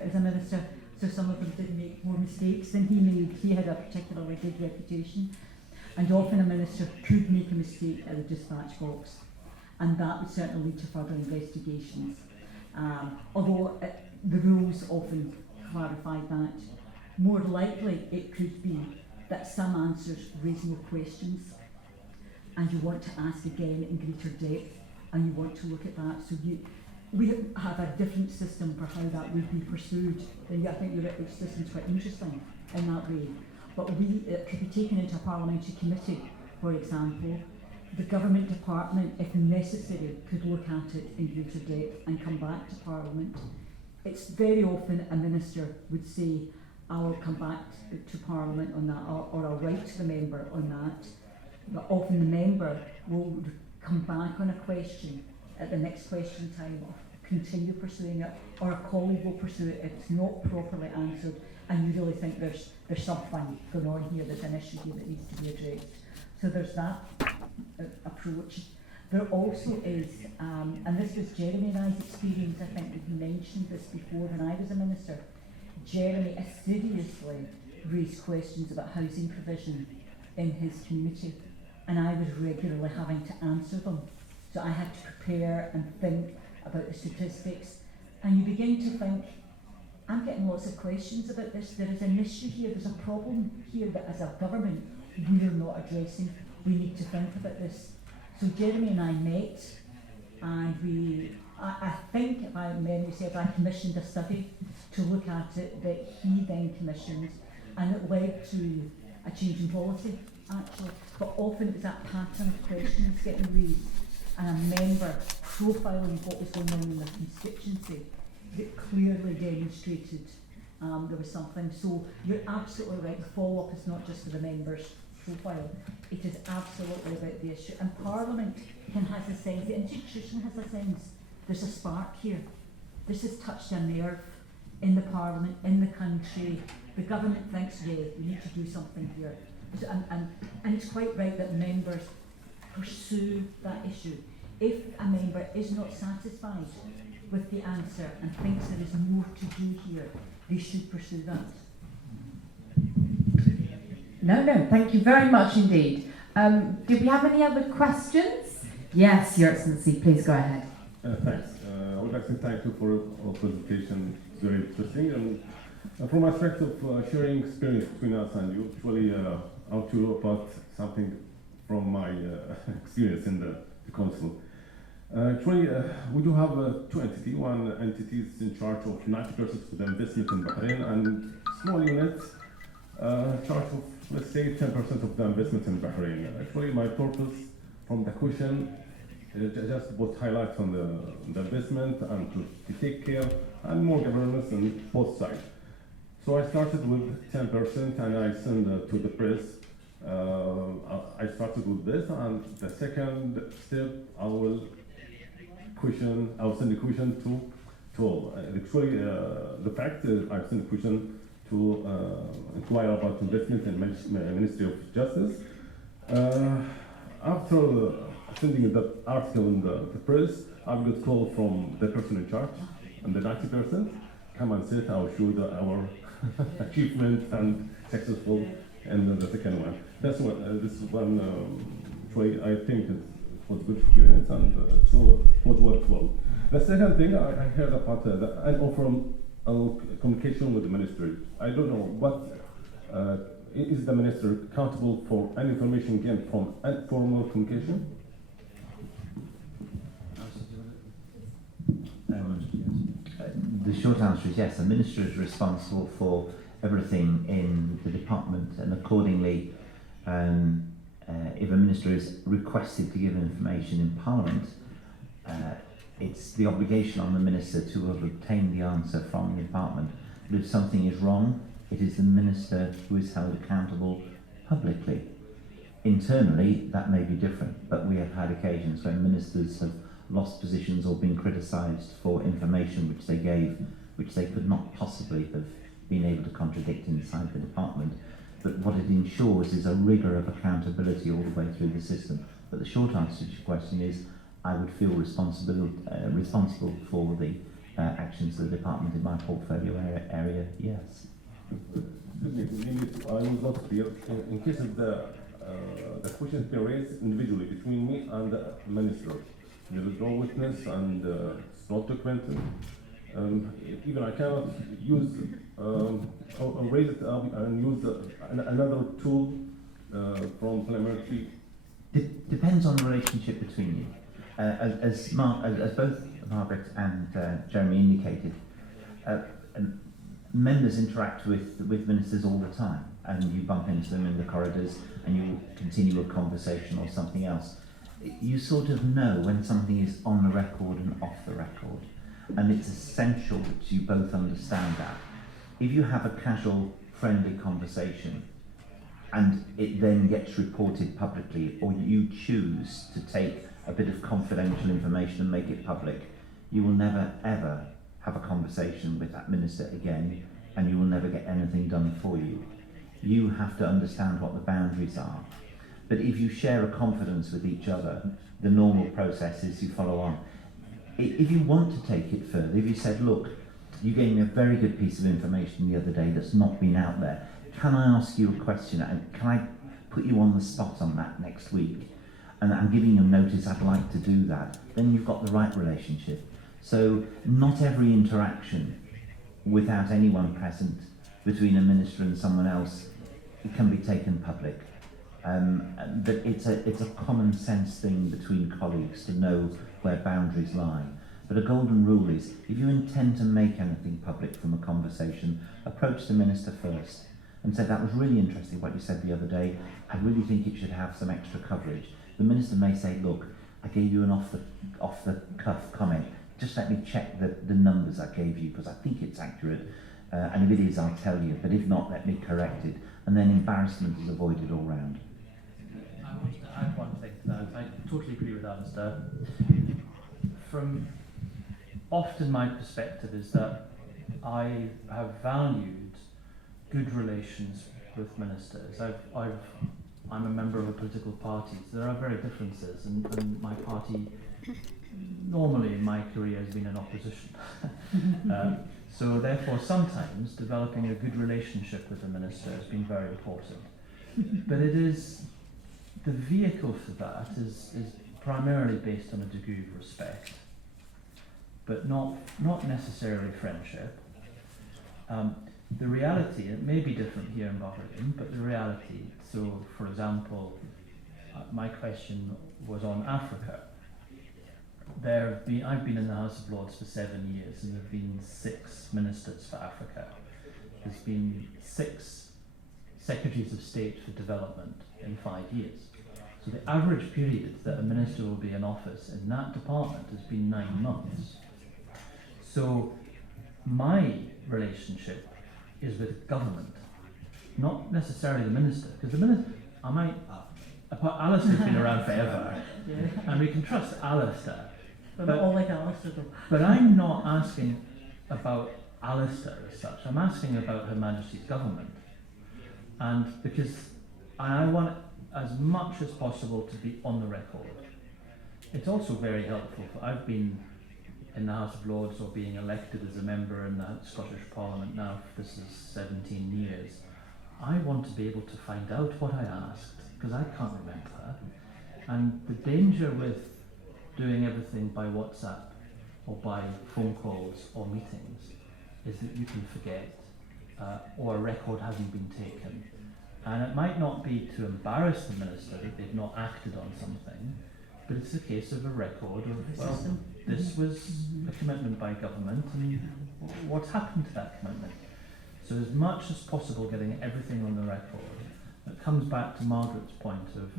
as a minister. So some of them did make more mistakes than he made. He had a particularly good reputation, and often a minister could make a mistake at the dispatch box, and that would certainly lead to further investigations. Although the rules often clarified that, more likely it could be that some answers raise more questions, and you want to ask again in greater depth, and you want to look at that. So we have a different system for how that would be pursued. And I think your system is quite interesting in that way. But it could be taken into a parliamentary committee, for example. The government department, if necessary, could look at it in greater depth and come back to Parliament. It's very often a minister would say, I will come back to Parliament on that, or I'll write to the member on that. But often the member will come back on a question at the next question time, or continue pursuing it, or a colleague will pursue it if it's not properly answered, and you really think there's something going on here, there's an issue here that needs to be addressed. So there's that approach. There also is, and this was Jeremy and I's experience, I think we mentioned this before when I was a minister. Jeremy assiduously raised questions about housing provision in his community, and I was regularly having to answer them. So I had to prepare and think about the statistics, and you begin to think, I'm getting lots of questions about this. There is an issue here, there's a problem here that as a government we're not addressing. We need to think about this. So Jeremy and I met, and I think, if my memory serves, I commissioned a study to look at it that he then commissioned, and it led to a change in policy, actually. But often it was that pattern of questions getting raised, and a member profiling what was going on in their constituency that clearly demonstrated there was something. So you're absolutely right, the follow-up is not just for the members' profile, it is absolutely about the issue. And Parliament can have a sense, the institution has a sense, there's a spark here. This has touched a nerve in the Parliament, in the country. The government thinks, yeah, we need to do something here. So, and it's quite right that members pursue that issue. If a member is not satisfied with the answer and thinks there is more to do here, they should pursue that. No, thank you very much indeed. Do we have any other questions? Yes, Your Excellency, please go ahead. Thanks. I would like to thank you for your presentation. It's very interesting. And from aspect of sharing experience between us and you, actually, I want to report something from my experience in the council. Actually, we do have two entities. One entity is in charge of 90% of the investment in Bahrain, and small units charge of, let's say, 10% of the investment in Bahrain. Actually, my purpose from the question is just to put highlights on the investment and to take care and more governance on both sides. So I started with 10% and I sent to the press. I started with this, and the second step I will send a question to all. Actually, the fact is I sent a question to inquire about investment in Ministry of Justice. After sending the article in the press, I got a call from the person in charge, and the 90% come and said I'll show our achievement and successful, and the second one. That's what this one. Actually, I think it was a good experience, and so it was worked well. The second thing I heard about an offer communication with the ministry. I don't know what is the minister accountable for any information gained from informal communication? The short answer is yes. The minister is responsible for everything in the department, and accordingly, if a minister is requested to give information in Parliament, it's the obligation on the minister to have obtained the answer from the department. But if something is wrong, it is the minister who is held accountable publicly. Internally, that may be different, but we have had occasions when ministers have lost positions or been criticised for information which they gave, which they could not possibly have been able to contradict inside the department. But what it ensures is a rigour of accountability all the way through the system. But the short answer to your question is, I would feel responsible for the actions of the department in my portfolio area, yes. I was not clear. In case of the question can raised individually between me and the minister. There is no witness and it's not documented. Even I cannot use or raise it up and use another tool from parliamentary. Depends on the relationship between you. As both Margaret and Jeremy indicated, members interact with ministers all the time, and you bump into them in the corridors and you continue a conversation or something else. You sort of know when something is on the record and off the record, and it's essential that you both understand that. If you have a casual, friendly conversation and it then gets reported publicly, or you choose to take a bit of confidential information and make it public, you will never ever have a conversation with that minister again, and you will never get anything done for you. You have to understand what the boundaries are. But if you share a confidence with each other, the normal process is you follow on. If you want to take it further, if you said, look, you gave me a very good piece of information the other day that's not been out there, can I ask you a question, and can I put you on the spot on that next week? And I'm giving you notice I'd like to do that, then you've got the right relationship. So not every interaction without anyone present, between a minister and someone else, it can be taken public. But it's a common sense thing between colleagues to know where boundaries lie. But a golden rule is, if you intend to make anything public from a conversation, approach the minister first and say, that was really interesting what you said the other day, I really think it should have some extra coverage. The minister may say, look, I gave you an off the cuff comment, just let me check the numbers I gave you because I think it's accurate, and if it is I'll tell you, but if not let me correct it, and then embarrassment is avoided all round. I want to add one thing to that. I totally agree with Alistair. From often my perspective is that I have valued good relations with ministers. I'm a member of a political party, so there are very differences, and my party normally in my career has been in opposition. So therefore sometimes developing a good relationship with the minister has been very important. But it is, the vehicle for that is primarily based on a degree of respect, but not necessarily friendship. The reality, it may be different here in Bahrain, but the reality, so for example, my question was on Africa. I've been in the House of Lords for 7 years, and there have been 6 ministers for Africa. There's been 6 secretaries of state for development in 5 years. So the average period that a minister will be in office in that department has been 9 months. So my relationship is with government, not necessarily the minister, because the minister, Alistair's been around forever, and we can trust Alistair. But not all like Alistair though. But I'm not asking about Alistair as such, I'm asking about Her Majesty's government. And because I want as much as possible to be on the record. It's also very helpful. I've been in the House of Lords or being elected as a member in the Scottish Parliament now, this is 17 years. I want to be able to find out what I asked, because I can't remember. And the danger with doing everything by WhatsApp or by phone calls or meetings is that you can forget, or a record hasn't been taken. And it might not be to embarrass the minister that they've not acted on something, but it's a case of a record of, well, this was a commitment by government, and what's happened to that commitment? So as much as possible getting everything on the record. It comes back to Margaret's point of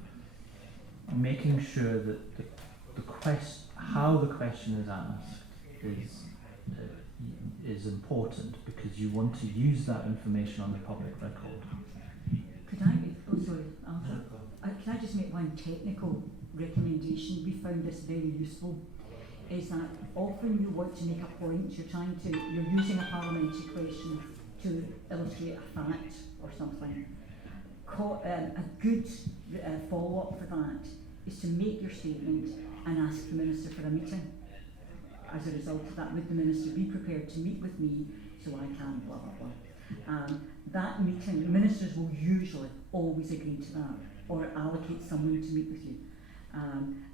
making sure that how the question is asked is important, because you want to use that information on the public record. Can I just make one technical recommendation? We found this very useful, is that often you want to make a point, you're using a parliamentary question to illustrate a fact or something. A good follow-up for that is to make your statement and ask the minister for a meeting. As a result of that, would the minister be prepared to meet with me so I can blah blah blah. That meeting, the ministers will usually always agree to that, or allocate someone to meet with you.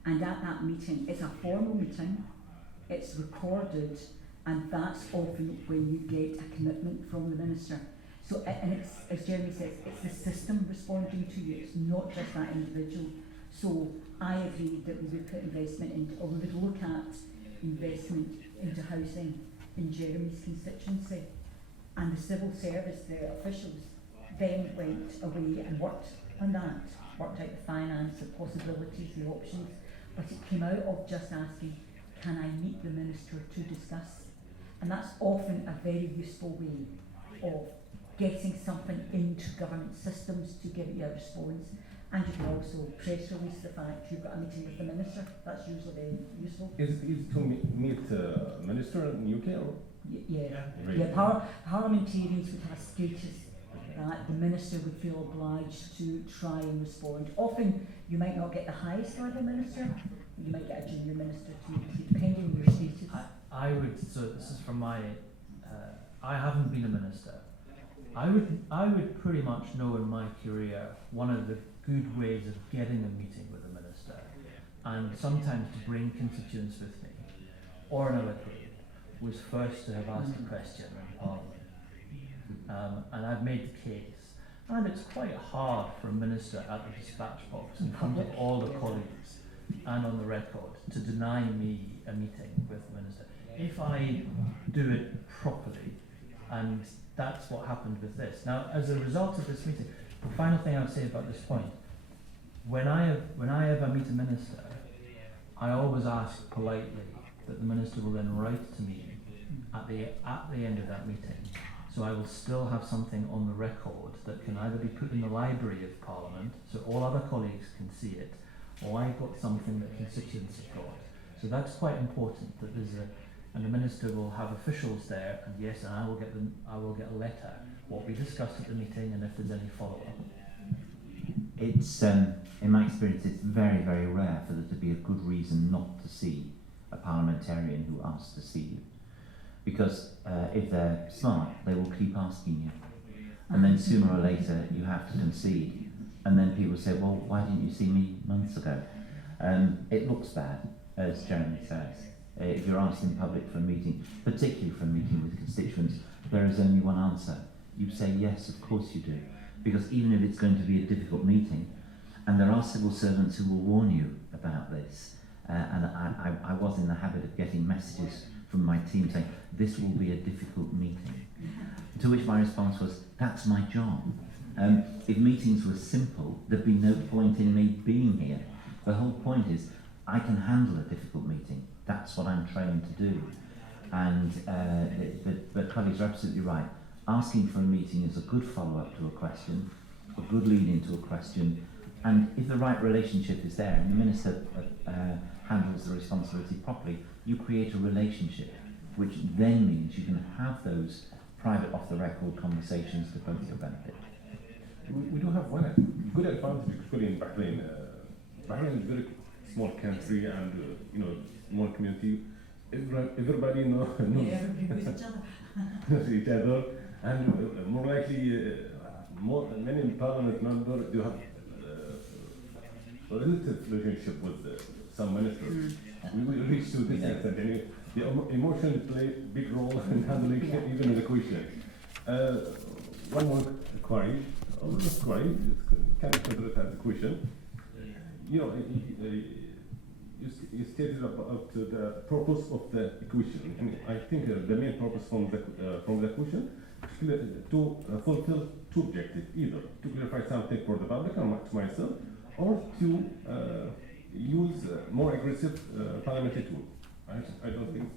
And at that meeting, it's a formal meeting, it's recorded, and that's often when you get a commitment from the minister. So, and it's, as Jeremy says, it's the system responding to you, it's not just that individual. So I agree that we would put investment into, or we would look at investment into housing in Jeremy's constituency. And the civil service, the officials, then went away and worked on that, worked out the finance, the possibilities, the options. But it came out of just asking, can I meet the minister to discuss? And that's often a very useful way of getting something into government systems to give you a response. And you can also press release the fact you've got a meeting with the minister. That's usually very useful. Is it to meet minister in the UK or? Parliamentarians would have a status that the minister would feel obliged to try and respond. Often you might not get the highest level minister, you might get a junior minister to meet with you, depending on your status. I would, so this is from my, I haven't been a minister. I would pretty much know in my career one of the good ways of getting a meeting with a minister, and sometimes to bring constituents with me, or an electorate, was first to have asked a question in Parliament. And I've made the case, and it's quite hard for a minister at the dispatch box in front of all the colleagues and on the record to deny me a meeting with the minister. If I do it properly, and that's what happened with this. Now, as a result of this meeting, the final thing I would say about this point, when I ever meet a minister, I always ask politely that the minister will then write to me at the end of that meeting. So I will still have something on the record that can either be put in the Library of Parliament, so all other colleagues can see it, or I've got something that constituents have got. So that's quite important, that and the minister will have officials there, and yes, and I will get a letter, what we discussed at the meeting, and if there's any follow-up. It's, in my experience, it's very, very rare for there to be a good reason not to see a parliamentarian who asks to see you. Because if they're smart, they will keep asking you. And then sooner or later, you have to concede. And then people say, well, why didn't you see me months ago? It looks bad, as Jeremy says. If you're asked in public for a meeting, particularly for a meeting with constituents, there is only one answer. You say, yes, of course you do. Because even if it's going to be a difficult meeting, and there are civil servants who will warn you about this, and I was in the habit of getting messages from my team saying, this will be a difficult meeting. To which my response was, that's my job. If meetings were simple, there'd be no point in me being here. The whole point is, I can handle a difficult meeting. That's what I'm trained to do. And but colleagues are absolutely right. Asking for a meeting is a good follow-up to a question, a good lead into a question, and if the right relationship is there and the minister handles the responsibility properly, you create a relationship, which then means you can have those private off-the-record conversations to both your benefit. We do have one good advantage, particularly in Bahrain. Bahrain is a very small country and small community. Everybody knows each other, and more likely, many parliament members do have a relative relationship with some ministers. We will reach to this extent. The emotion play a big role in handling even the question. One more query, or not query, can consider it as a question. You stated about the purpose of the equation. And I think the main purpose from the equation is to fulfill two objectives: either to clarify something for the public or to myself, or to use more aggressive parliamentary tool. I don't think.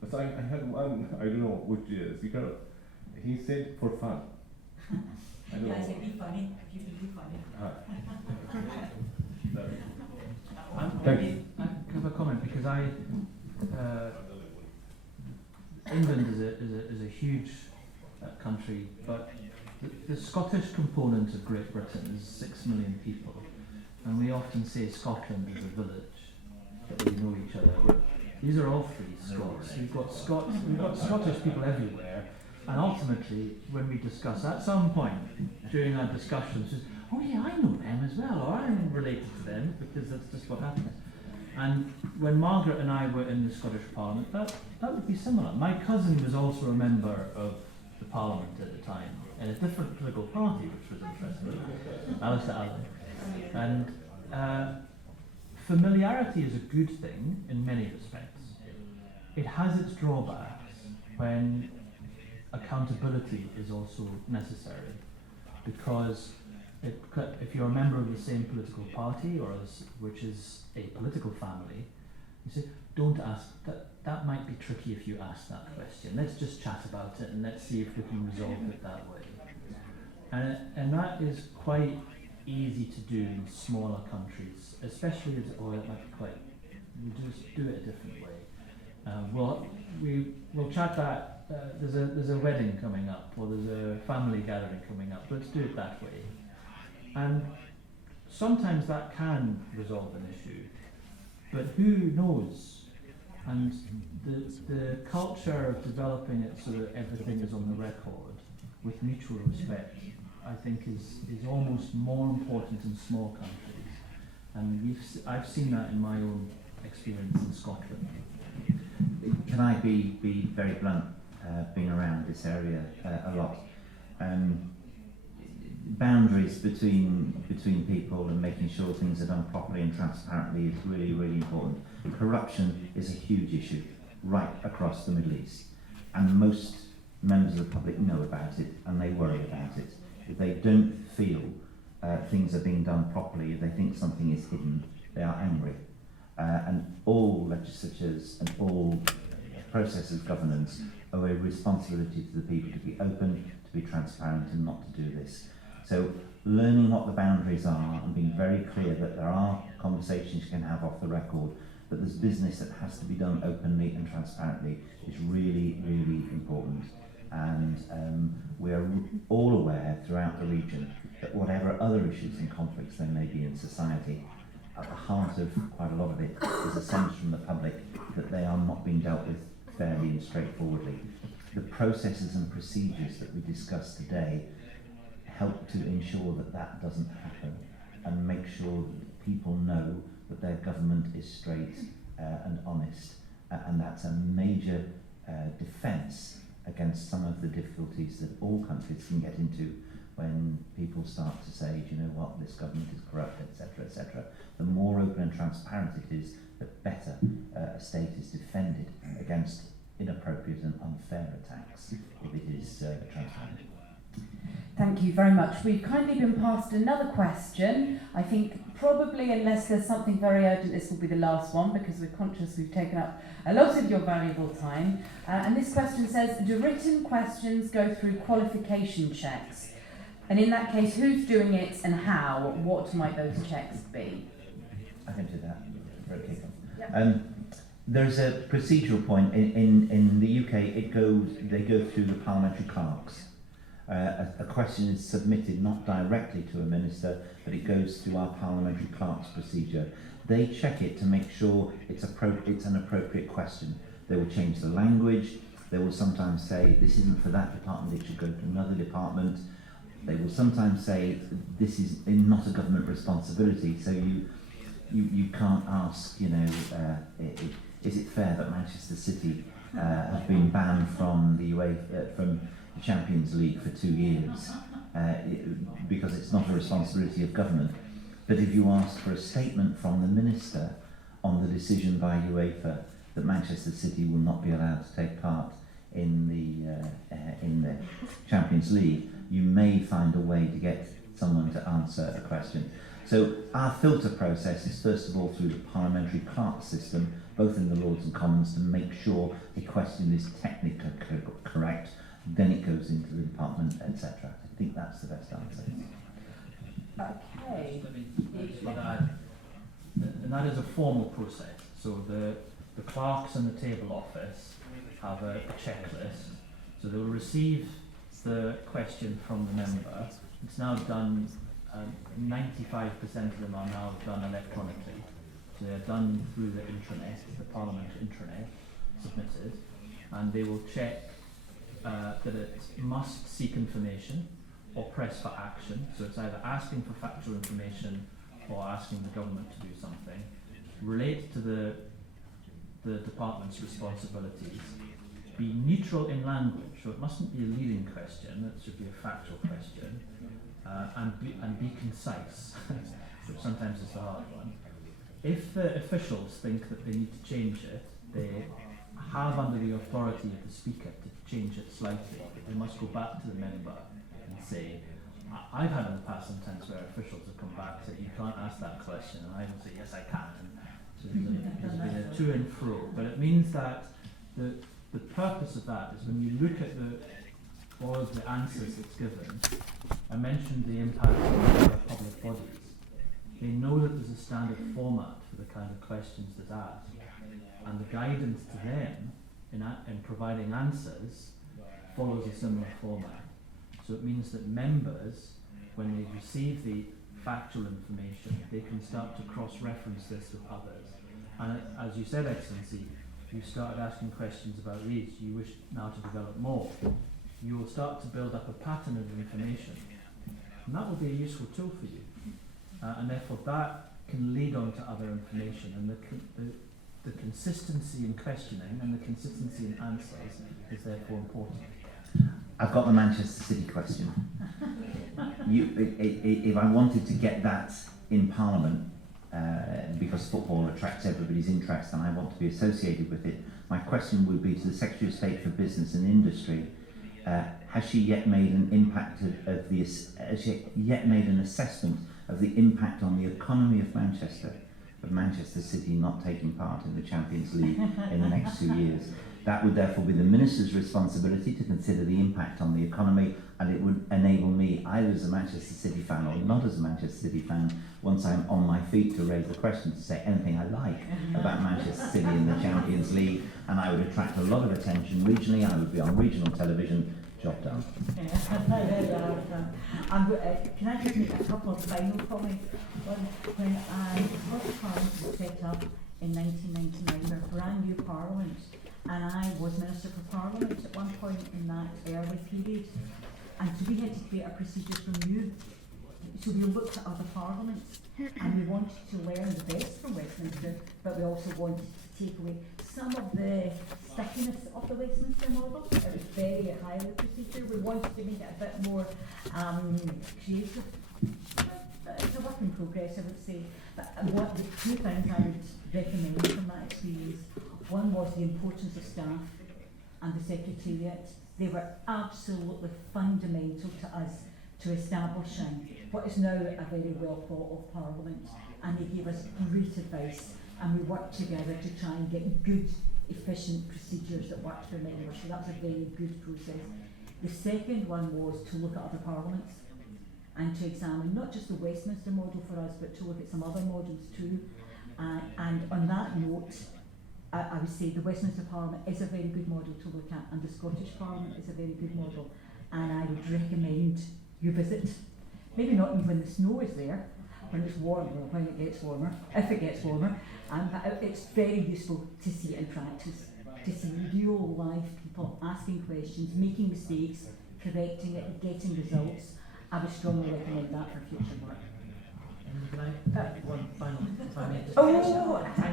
But I had one. I don't know which speaker. He said for fun. I don't know. I said be funny. If you can be funny. Thank you. I have a comment because England is a huge country, but the Scottish component of Great Britain is 6 million people, and we often say Scotland is a village, that we know each other. These are all free Scots. We've got Scottish people everywhere, and ultimately, when we discuss, at some point during our discussions, oh yeah, I know them as well, or I'm related to them, because that's just what happens. And when Margaret and I were in the Scottish Parliament, that would be similar. My cousin was also a member of the Parliament at the time, in a different political party, which was interesting, Alistair Burt. And familiarity is a good thing in many respects. It has its drawbacks when accountability is also necessary, because if you're a member of the same political party, which is a political family, you say, don't ask, that might be tricky if you ask that question. Let's just chat about it and let's see if we can resolve it that way. And that is quite easy to do in smaller countries, especially as, that might be quite, we just do it a different way. We'll chat that, there's a wedding coming up, or there's a family gathering coming up, let's do it that way. And sometimes that can resolve an issue, but who knows? And the culture of developing it so that everything is on the record with mutual respect, I think is almost more important in small countries. And I've seen that in my own experience in Scotland. can I be very blunt, being around this area a lot? Boundaries between people and making sure things are done properly and transparently is really, really important. Corruption is a huge issue right across the Middle East, and most members of the public know about it and they worry about it. If they don't feel things are being done properly, if they think something is hidden, they are angry. And all legislatures and all processes of governance owe a responsibility to the people to be open, to be transparent, and not to do this. So learning what the boundaries are and being very clear that there are conversations you can have off the record, but there's business that has to be done openly and transparently is really, really important. And we are all aware throughout the region that whatever other issues and conflicts there may be in society, at the heart of quite a lot of it is a sense from the public that they are not being dealt with fairly and straightforwardly. The processes and procedures that we discussed today help to ensure that that doesn't happen and make sure that people know that their government is straight and honest, and that's a major defence against some of the difficulties that all countries can get into when people start to say, do you know what, this government is corrupt, etc., etc. The more open and transparent it is, the better a state is defended against inappropriate and unfair attacks if it is transparent. Thank you very much. We've kindly been passed another question. I think probably, unless there's something very urgent, this will be the last one because we're conscious we've taken up a lot of your valuable time. And this question says, do written questions go through qualification checks? And in that case, who's doing it and how? What might those checks be? I can do that. Okay. Yep. There's a procedural point. In the UK, they go through the parliamentary clerks. A question is submitted not directly to a minister, but it goes through our parliamentary clerks procedure. They check it to make sure it's an appropriate question. They will change the language. They will sometimes say, this isn't for that department, it should go to another department. They will sometimes say, this is not a government responsibility, so you can't ask, is it fair that Manchester City has been banned from the UEFA, from the Champions League for 2 years because it's not a responsibility of government. But if you ask for a statement from the minister on the decision by UEFA that Manchester City will not be allowed to take part in the Champions League, you may find a way to get someone to answer a question. So our filter process is first of all through the parliamentary clerk system, both in the Lords and Commons, to make sure the question is technically correct. Then it goes into the department, etc. I think that's the best answer. Okay. And that is a formal process. So the clerks in the table office have a checklist. So they will receive the question from the member. It's now done, 95% of them are now done electronically. So they're done through the intranet, the Parliament intranet, submitted, and they will check that it must seek information or press for action. So it's either asking for factual information or asking the government to do something, relate to the department's responsibilities, be neutral in language, so it mustn't be a leading question, it should be a factual question, and be concise, which sometimes is the hard one. If the officials think that they need to change it, they have under the authority of the Speaker to change it slightly. They must go back to the member and say, I've had in the past sometimes where officials have come back and said, you can't ask that question, and I will say, yes I can. And so there's been a to and fro, but it means that the purpose of that is when you look at all of the answers it's given. I mentioned the impact on the public bodies. They know that there's a standard format for the kind of questions that's asked, and the guidance to them in providing answers follows a similar format. So it means that members, when they receive the factual information, they can start to cross-reference this with others. And as you said, Excellency, you started asking questions about these, you wish now to develop more. You will start to build up a pattern of information, and that will be a useful tool for you. And therefore that can lead on to other information, and the consistency in questioning and the consistency in answers is therefore important. I've got the Manchester City question. If I wanted to get that in Parliament, because football attracts everybody's interest and I want to be associated with it, my question would be to the Secretary of State for Business and Industry. Has she yet made an impact has she yet made an assessment of the impact on the economy of Manchester City not taking part in the Champions League in the next 2 years? That would therefore be the Minister's responsibility to consider the impact on the economy, and it would enable me, either as a Manchester City fan or not as a Manchester City fan, once I'm on my feet, to raise the question, to say anything I like about Manchester City in the Champions League, and I would attract a lot of attention regionally. I would be on regional television. Job done. Can I just make a couple of final comments? When Scottish Parliament was set up in 1999, we were a brand new Parliament, and I was Minister for Parliament at one point in that early period, and so we had to create a procedure from you. So we looked at other parliaments, and we wanted to learn the best from Westminster, but we also wanted to take away some of the stickiness of the Westminster model. It was very highly procedure. We wanted to make it a bit more creative. It's a work in progress, I would say. But what the two things I would recommend from that experience, one was the importance of staff and the Secretariat. They were absolutely fundamental to us to establishing what is now a very well thought of Parliament, and they gave us great advice, and we worked together to try and get good, efficient procedures that worked for members, so that was a very good process. The second one was to look at other parliaments and to examine not just the Westminster model for us, but to look at some other models too. And on that note, I would say the Westminster Parliament is a very good model to look at, and the Scottish Parliament is a very good model, and I would recommend you visit. Maybe not even when the snow is there, when it's warm, or when it gets warmer, if it gets warmer, but it's very useful to see it in practice, to see real live people asking questions, making mistakes, correcting it, getting results. I would strongly recommend that for future work. Can I one final comment? Oh,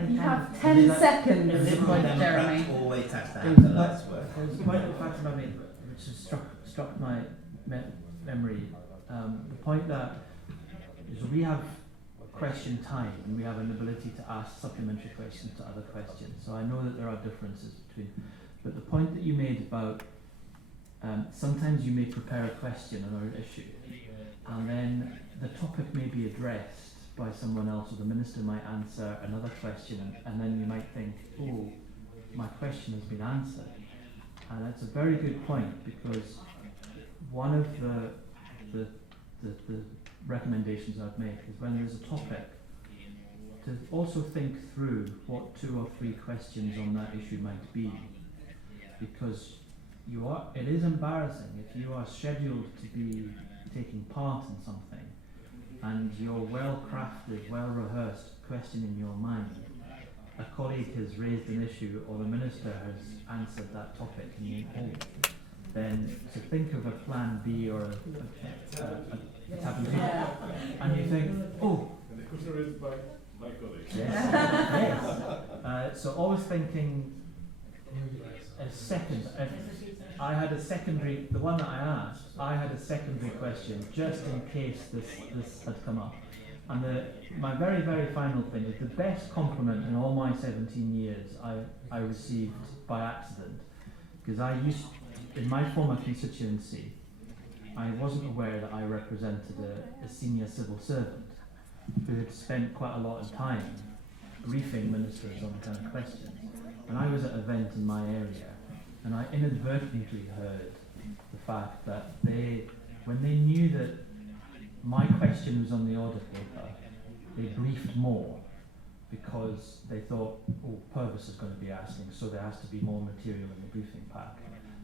you have 10 seconds, Jeremy. Always has to have the last word. There's a point of fact I made which has struck my memory. The point that is we have question time and we have an ability to ask supplementary questions to other questions. So I know that there are differences between, but the point that you made about sometimes you may prepare a question on an issue, and then the topic may be addressed by someone else, or the minister might answer another question, and then you might think, oh, my question has been answered. And that's a very good point, because one of the recommendations I'd make is when there's a topic, to also think through what 2 or 3 questions on that issue might be, because it is embarrassing if you are scheduled to be taking part in something and your well-crafted, well-rehearsed question in your mind, a colleague has raised an issue or the minister has answered that topic and you think, oh, then to think of a plan B or a taboo, and you think, oh, and the question raised by my colleague. Yes. So always thinking a second. I had a secondary, the one that I asked, I had a secondary question just in case this had come up. And my very, very final thing is the best compliment in all my 17 years I received by accident, because in my former constituency, I wasn't aware that I represented a senior civil servant who had spent quite a lot of time briefing ministers on kind of questions. And I was at an event in my area, and I inadvertently heard the fact that when they knew that my question was on the order paper, they briefed more, because they thought, oh, Purvis is going to be asking, so there has to be more material in the briefing pack.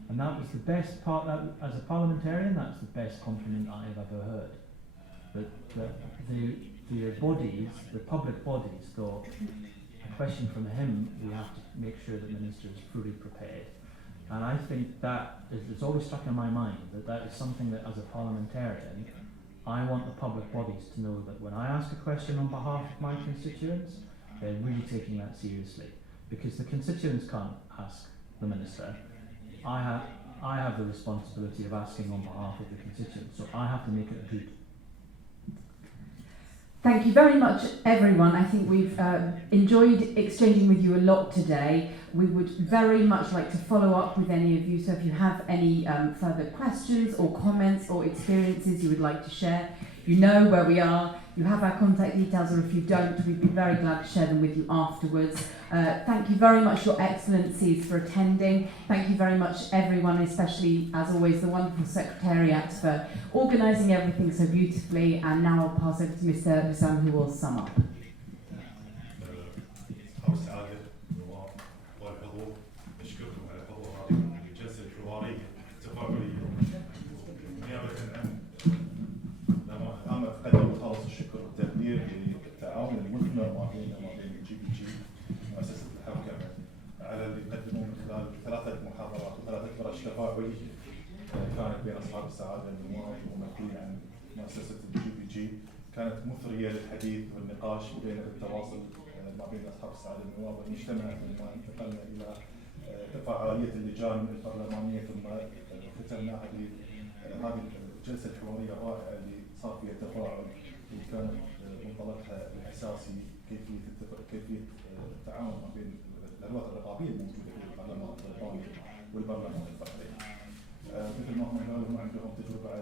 And that was the best part, as a parliamentarian, that's the best compliment I've ever heard. That the bodies, the public bodies, thought, a question from him, we have to make sure that the minister is fully prepared. And I think that it's always stuck in my mind that is something that, as a parliamentarian, I want the public bodies to know that when I ask a question on behalf of my constituents, they're really taking that seriously. because the constituents can't ask the Minister. I have the responsibility of asking on behalf of the constituents, so I have to make it a good. Thank you very much, everyone. I think we've enjoyed exchanging with you a lot today. We would very much like to follow up with any of you, so if you have any further questions or comments or experiences you would like to share, you know where we are, you have our contact details, or if you don't, we'd be very glad to share them with you afterwards. Thank you very much, Your Excellencies, for attending. Thank you very much, everyone, especially, as always, the wonderful Secretariat for organising everything so beautifully. And now I'll pass over to Mr. Hussam, who will sum up. التعاون المثمر ما بين الجي بي جي مؤسسة الحوكمة على اللي قدموه من خلال 3 محاضرات و3 ورش تفاعلية كانت بين أصحاب السعادة النواب وممثلين عن مؤسسة الجي بي جي، كانت مثرية للحديث والنقاش بين التواصل ما بين أصحاب السعادة النواب والمجتمع، ثم انتقلنا إلى تفاعلية اللجان البرلمانية، ثم ختمناها بهذه الجلسة الحوارية الرائعة اللي صار فيها تفاعل وكانت منطلقها الاساسي كيفيه التعاون ما بين الادوات الرقابيه الموجوده في البرلمان البريطاني والبرلمان البحريني. مثل ما هم قالوا عندهم تجربه